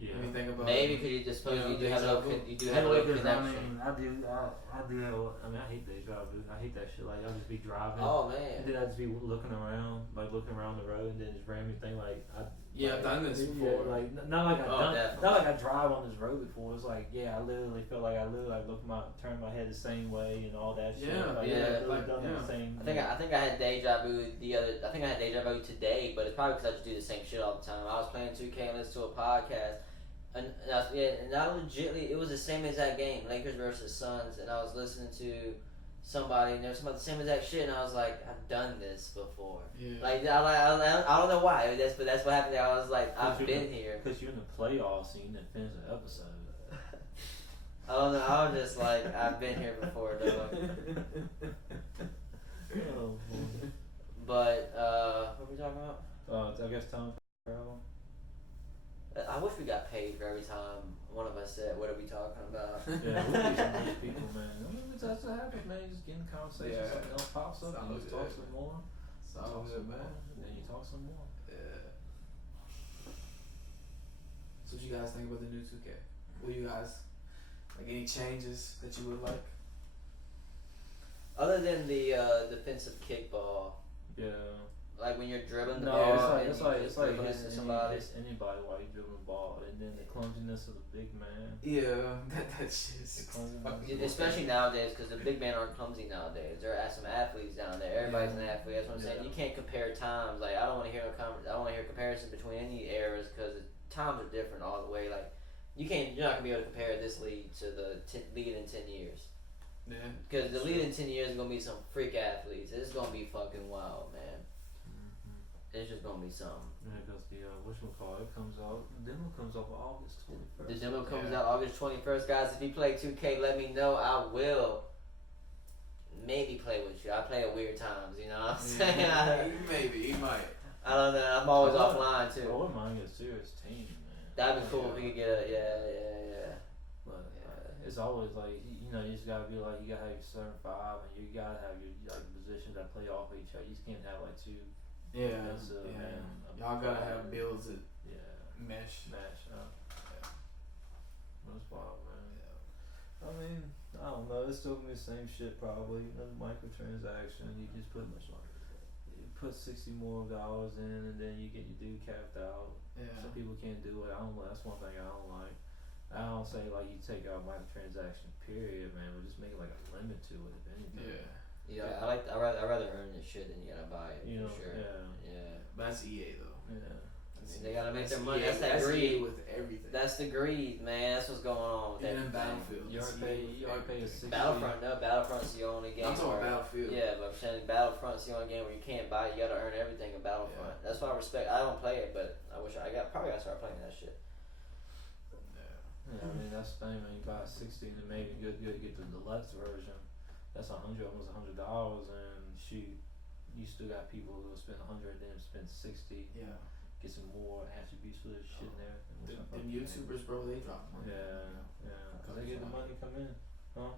Yeah. When you think about maybe because you just suppose you do have a little connection. I do. I mean, I hate deja vu. I hate that shit. Like, I'll just be driving. Oh man. And then I'll just be looking around the road, and then just randomly think I've done this before. Yeah, like not like I drive on this road before. It's like I literally feel like turn my head the same way and all that shit. The same. I think I had deja vu I had deja vu today, but it's probably because I just do the same shit all the time. I was playing 2K and listening to a podcast. And I legitly, it was the same exact game, Lakers versus Suns, and I was listening to somebody, and they were talking about the same exact shit, and I was like, I've done this before. Yeah. Like, I don't know why, but that's what happened there. I was like, I've been here. Because you're in the playoffs, and you didn't finish the episode. I don't know, I was just like, I've been here before, dog. But, what were we talking about? I guess time travel. I wish we got paid for every time one of us said, what are we talking about? Yeah, we'll be some rich people, man. I mean, that's what happens, man. You just get in conversation, something else pops up, and you just talk some more. Talk some more, and then you talk some more. Yeah. So what you guys think about the new 2K? Will you guys, like any changes that you would like? Other than the defensive kickball. Yeah. Like when you're dribbling the ball, ball, it's like hitting somebody. It's anybody while you're dribbling the ball, and then the clumsiness of the big man. Yeah, that shit's especially nowadays, because the big men aren't clumsy nowadays. There are some athletes down there. Everybody's an athlete. That's what I'm saying. You can't compare times. Like I don't want to hear comparison between any eras because times are different all the way. Like you're not gonna be able to compare this league to the league in 10 years. Yeah. Because the league in 10 years is gonna be some freak athletes. It's gonna be fucking wild, man. It's just gonna be something. Yeah, because the it comes out. The demo comes out August 21st. The demo comes out August 21st, guys. If you play 2K, let me know. I will maybe play with you. I play at weird times. You know what I'm saying? He might. I don't know. I'm always offline too. I wouldn't mind a serious team, man. That'd be cool if we could get a But it's always like you just gotta be like you gotta have your certain five, and you gotta have your positions that play off each other. You just can't have like two. Yeah. Y'all gotta have builds that mesh up. Yeah. That's wild, man. Yeah. I mean, I don't know. It's still gonna be the same shit probably. Microtransaction. You just put $60 more in, and then you get your dude capped out. Yeah. Some people can't do it. That's one thing I don't like. I don't say like you take out microtransaction period, man, but just make it like a limit to it, if anything. Yeah. Yeah, I'd rather earn this shit than you gotta buy it. For sure. Yeah. But that's EA though. Yeah. They gotta make their money. That's that greed. With everything. That's the greed, man. That's what's going on with everything. Battlefield. You already pay a 60. Battlefront's the only game. I'm talking Battlefield. Yeah, but I'm saying Battlefront's the only game where you can't buy it. You gotta earn everything in Battlefront. Yeah. That's why I respect. I don't play it, but I wish probably gotta start playing that shit. Yeah, Yeah, I mean that's the thing, man. You buy 60 and then maybe you get the deluxe version. That's almost $100, and you still got people who will spend 100 and then spend 60. Yeah. Get some more attributes for this shit and everything. Them YouTubers, bro, they drop money. Yeah. Cause they get the money come in, huh?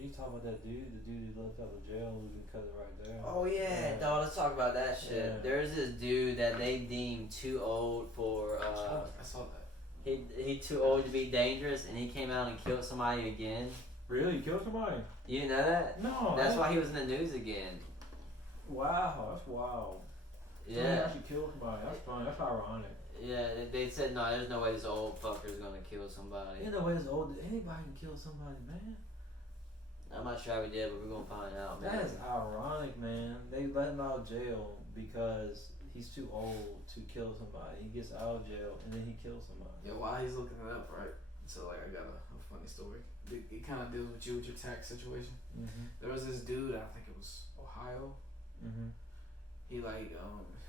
You talk about that dude, the dude who left out of jail, we can cut it right there. Oh yeah, dog. Let's talk about that shit. Yeah. There's this dude that they deemed too old for. I saw that. He too old to be dangerous, and he came out and killed somebody again. Really? He killed somebody? You didn't know that? No. That's why he was in the news again. Wow, that's wild. Yeah. Somebody actually killed somebody. That's funny. That's ironic. Yeah, they said no. There's no way this old fucker's gonna kill somebody. Ain't no way this old. Anybody can kill somebody, man. I'm not sure how he did, but we're gonna find out, man. That is ironic, man. They let him out of jail because he's too old to kill somebody. He gets out of jail and then he kills somebody. Yeah, while he's looking it up, right? So like, I got a funny story. It kind of deals with you with your tax situation. Mm-hmm. There was this dude, I think it was Ohio. Mm-hmm. He like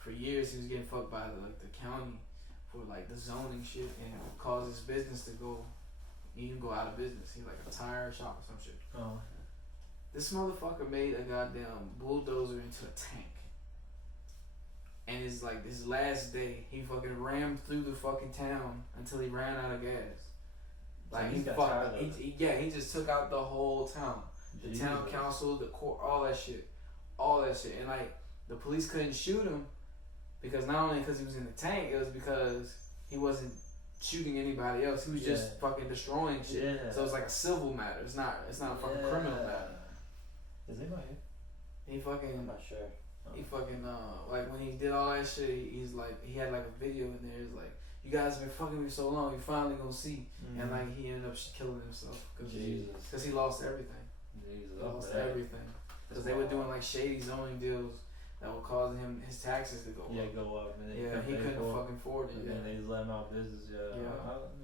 for years he was getting fucked by the county for like the zoning shit, and it caused his business to go. He even go out of business. He like a tire shop or some shit. Oh. This motherfucker made a goddamn bulldozer into a tank. And it's like his last day, he fucking rammed through the fucking town until he ran out of gas. Like he got tired of it. he just took out the whole town. The town council, the court, all that shit. And like the police couldn't shoot him because not only because he was in the tank, it was because he wasn't shooting anybody else. He was just fucking destroying shit. Yeah. So it's like a civil matter. It's not a fucking criminal matter. Is anybody here? He fucking I'm not sure. he fucking like when he did all that shit, he's like he had like a video in there. It's like, you guys have been fucking me so long, you finally gonna see. Mm-hmm. And like he ended up killing himself because Jesus. he lost everything. Jesus. He lost everything because they were doing like shady zoning deals that were causing him his taxes to go up. Yeah, go up. And He couldn't fucking afford it. And then they just let him out of business. Yeah,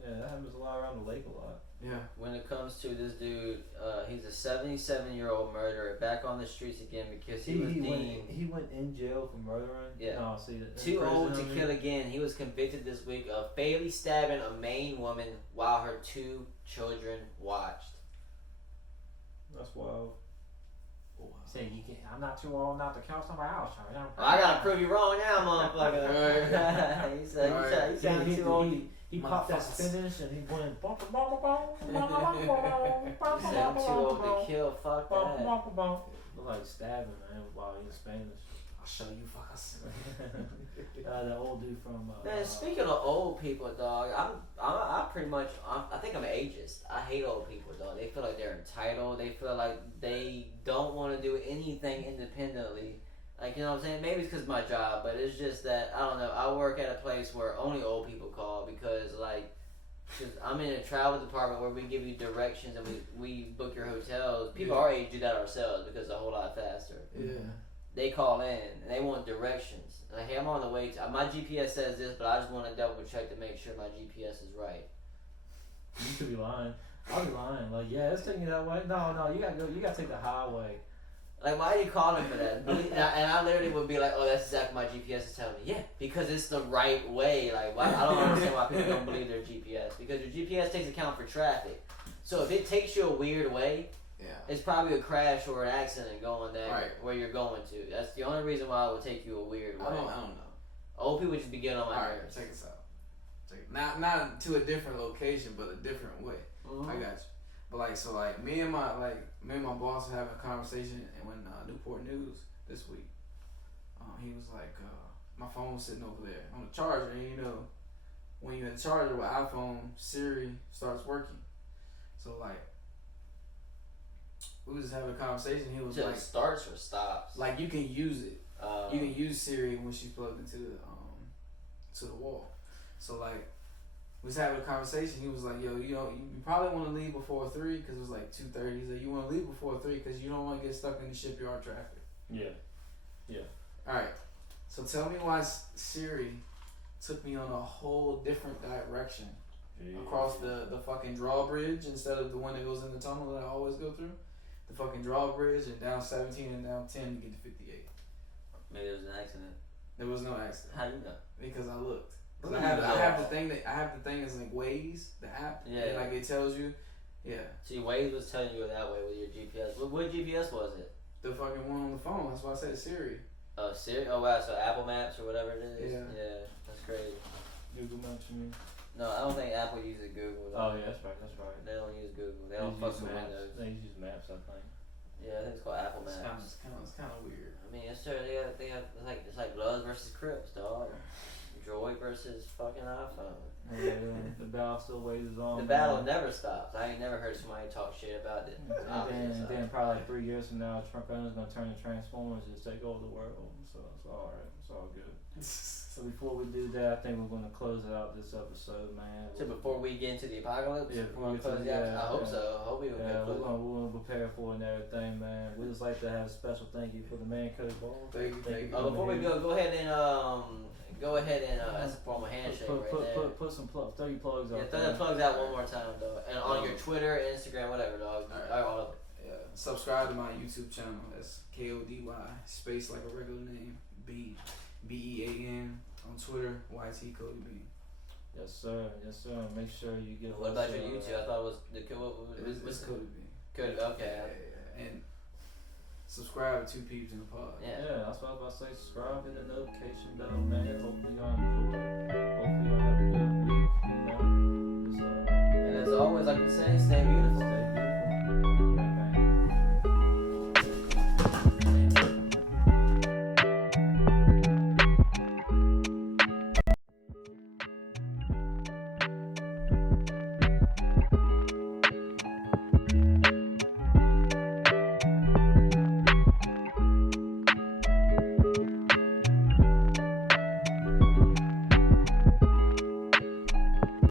that happens a lot around the lake a lot. Yeah. When it comes to this dude, he's a 77-year-old murderer back on the streets again because he was deemed he went in jail for murdering. Yeah. No, see, too old to kill again. He was convicted this week of fatally stabbing a Maine woman while her 2 children watched. That's wild. Saying you can't. I'm not too old not to kill somebody else. I gotta prove you wrong now, motherfucker. He said, you sound too old. He popped that spinach and he went. He said, I'm too old to kill. Fuck that. Look like stabbing, man, while he's Spanish. I'll show you fuckers. That old dude from. Man, speaking of old people, dog, I pretty much, I think I'm ageist. I hate old people, dog. They feel like they're entitled. They feel like they don't want to do anything independently. Like, you know what I'm saying? Maybe it's because of my job, but it's just that, I don't know, I work at a place where only old people call because, like, cause I'm in a travel department where we give you directions and we book your hotels. People our age do that ourselves because it's a whole lot faster. Yeah. They call in and they want directions. Like, hey, I'm on the way to. My GPS says this, but I just want to double check to make sure my GPS is right. You could be lying. I'll be lying. Like, yeah, it's taking you that way. No, you gotta go. You gotta take the highway. Like, why are you calling for that? And I literally would be like, oh, that's exactly what my GPS is telling me. Yeah, because it's the right way. Like, why? I don't understand why people don't believe their GPS. Because your GPS takes account for traffic. So if it takes you a weird way, it's probably a crash or an accident going there where you're going to. That's the only reason why it would take you a weird way. I don't know. Old people just be getting on my nerves. Check this out. Not to a different location, but a different way. Mm-hmm. I got you. But like me and my boss were having a conversation and when Newport News this week. He was like, my phone was sitting over there on the charger, and you know, when you're in the charger with iPhone, Siri starts working. So like, we was just having a conversation. He was like, starts or stops. Like you can use it. You can use Siri when she's plugged into the wall. So like, we was having a conversation. He was like, yo, you know, you probably want to leave before 3 because it was like 2:30. He said, you want to leave before 3 because you don't want to get stuck in the shipyard traffic. Yeah. All right. So tell me why Siri took me on a whole different direction across the fucking drawbridge instead of the one that goes in the tunnel that I always go through. The fucking drawbridge and down 17 and down 10 to get to 58. Maybe there was an accident. There was no accident. How you know? Because I looked. 'Cause I have the thing that's like Waze, the app. Yeah. And like it tells you. Yeah. See, Waze was telling you that way with your GPS. What GPS was it? The fucking one on the phone. That's why I said Siri. Oh, Siri? Oh, wow. So Apple Maps or whatever it is? Yeah. Yeah, that's crazy. Google Maps, you mean? No, I don't think Apple uses Google. Oh, yeah, that's right, that's right. They don't use Google. They don't use fuck with maps. Windows. They use maps, I think. Yeah, I think it's called Apple It's Maps. kind of weird. I mean, it's it's like Bloods versus Crips, dog. Droid versus fucking iPhone. Yeah, the battle still wages on. The battle never stops. I ain't never heard somebody talk shit about it. And then probably like 3 years from now, Trump is gonna turn to Transformers and just take over the world. So it's all right. It's all good. So before we do that, I think we're gonna close out this episode, man. So before we get into the apocalypse, Yeah, we're gonna close the episode. I hope so. I hope we will Yeah, get we're close. gonna prepare for it and everything, man. We just like to have a special thank you for the man Cody Ball. Thank you. Oh, before we go ahead and that's a formal handshake right there. Put some throw your plugs out. Yeah, throw the plugs out one more time, dog. And on your Twitter, Instagram, whatever, dog. All of it. Yeah. Subscribe to my YouTube channel. That's KODY space like a regular name. BEAN on Twitter. YT Cody B. Yes, sir. Yes, sir. Make sure you get. What about your YouTube? I thought it was the It's Cody B. Good. Okay. Yeah. And subscribe to Two Peeps in the Pod. Yeah, that's what I was about to say. Subscribe, hit the notification bell, man. Hopefully y'all enjoy it. Hopefully y'all have a good week. You know. And as always, like we say, stay beautiful.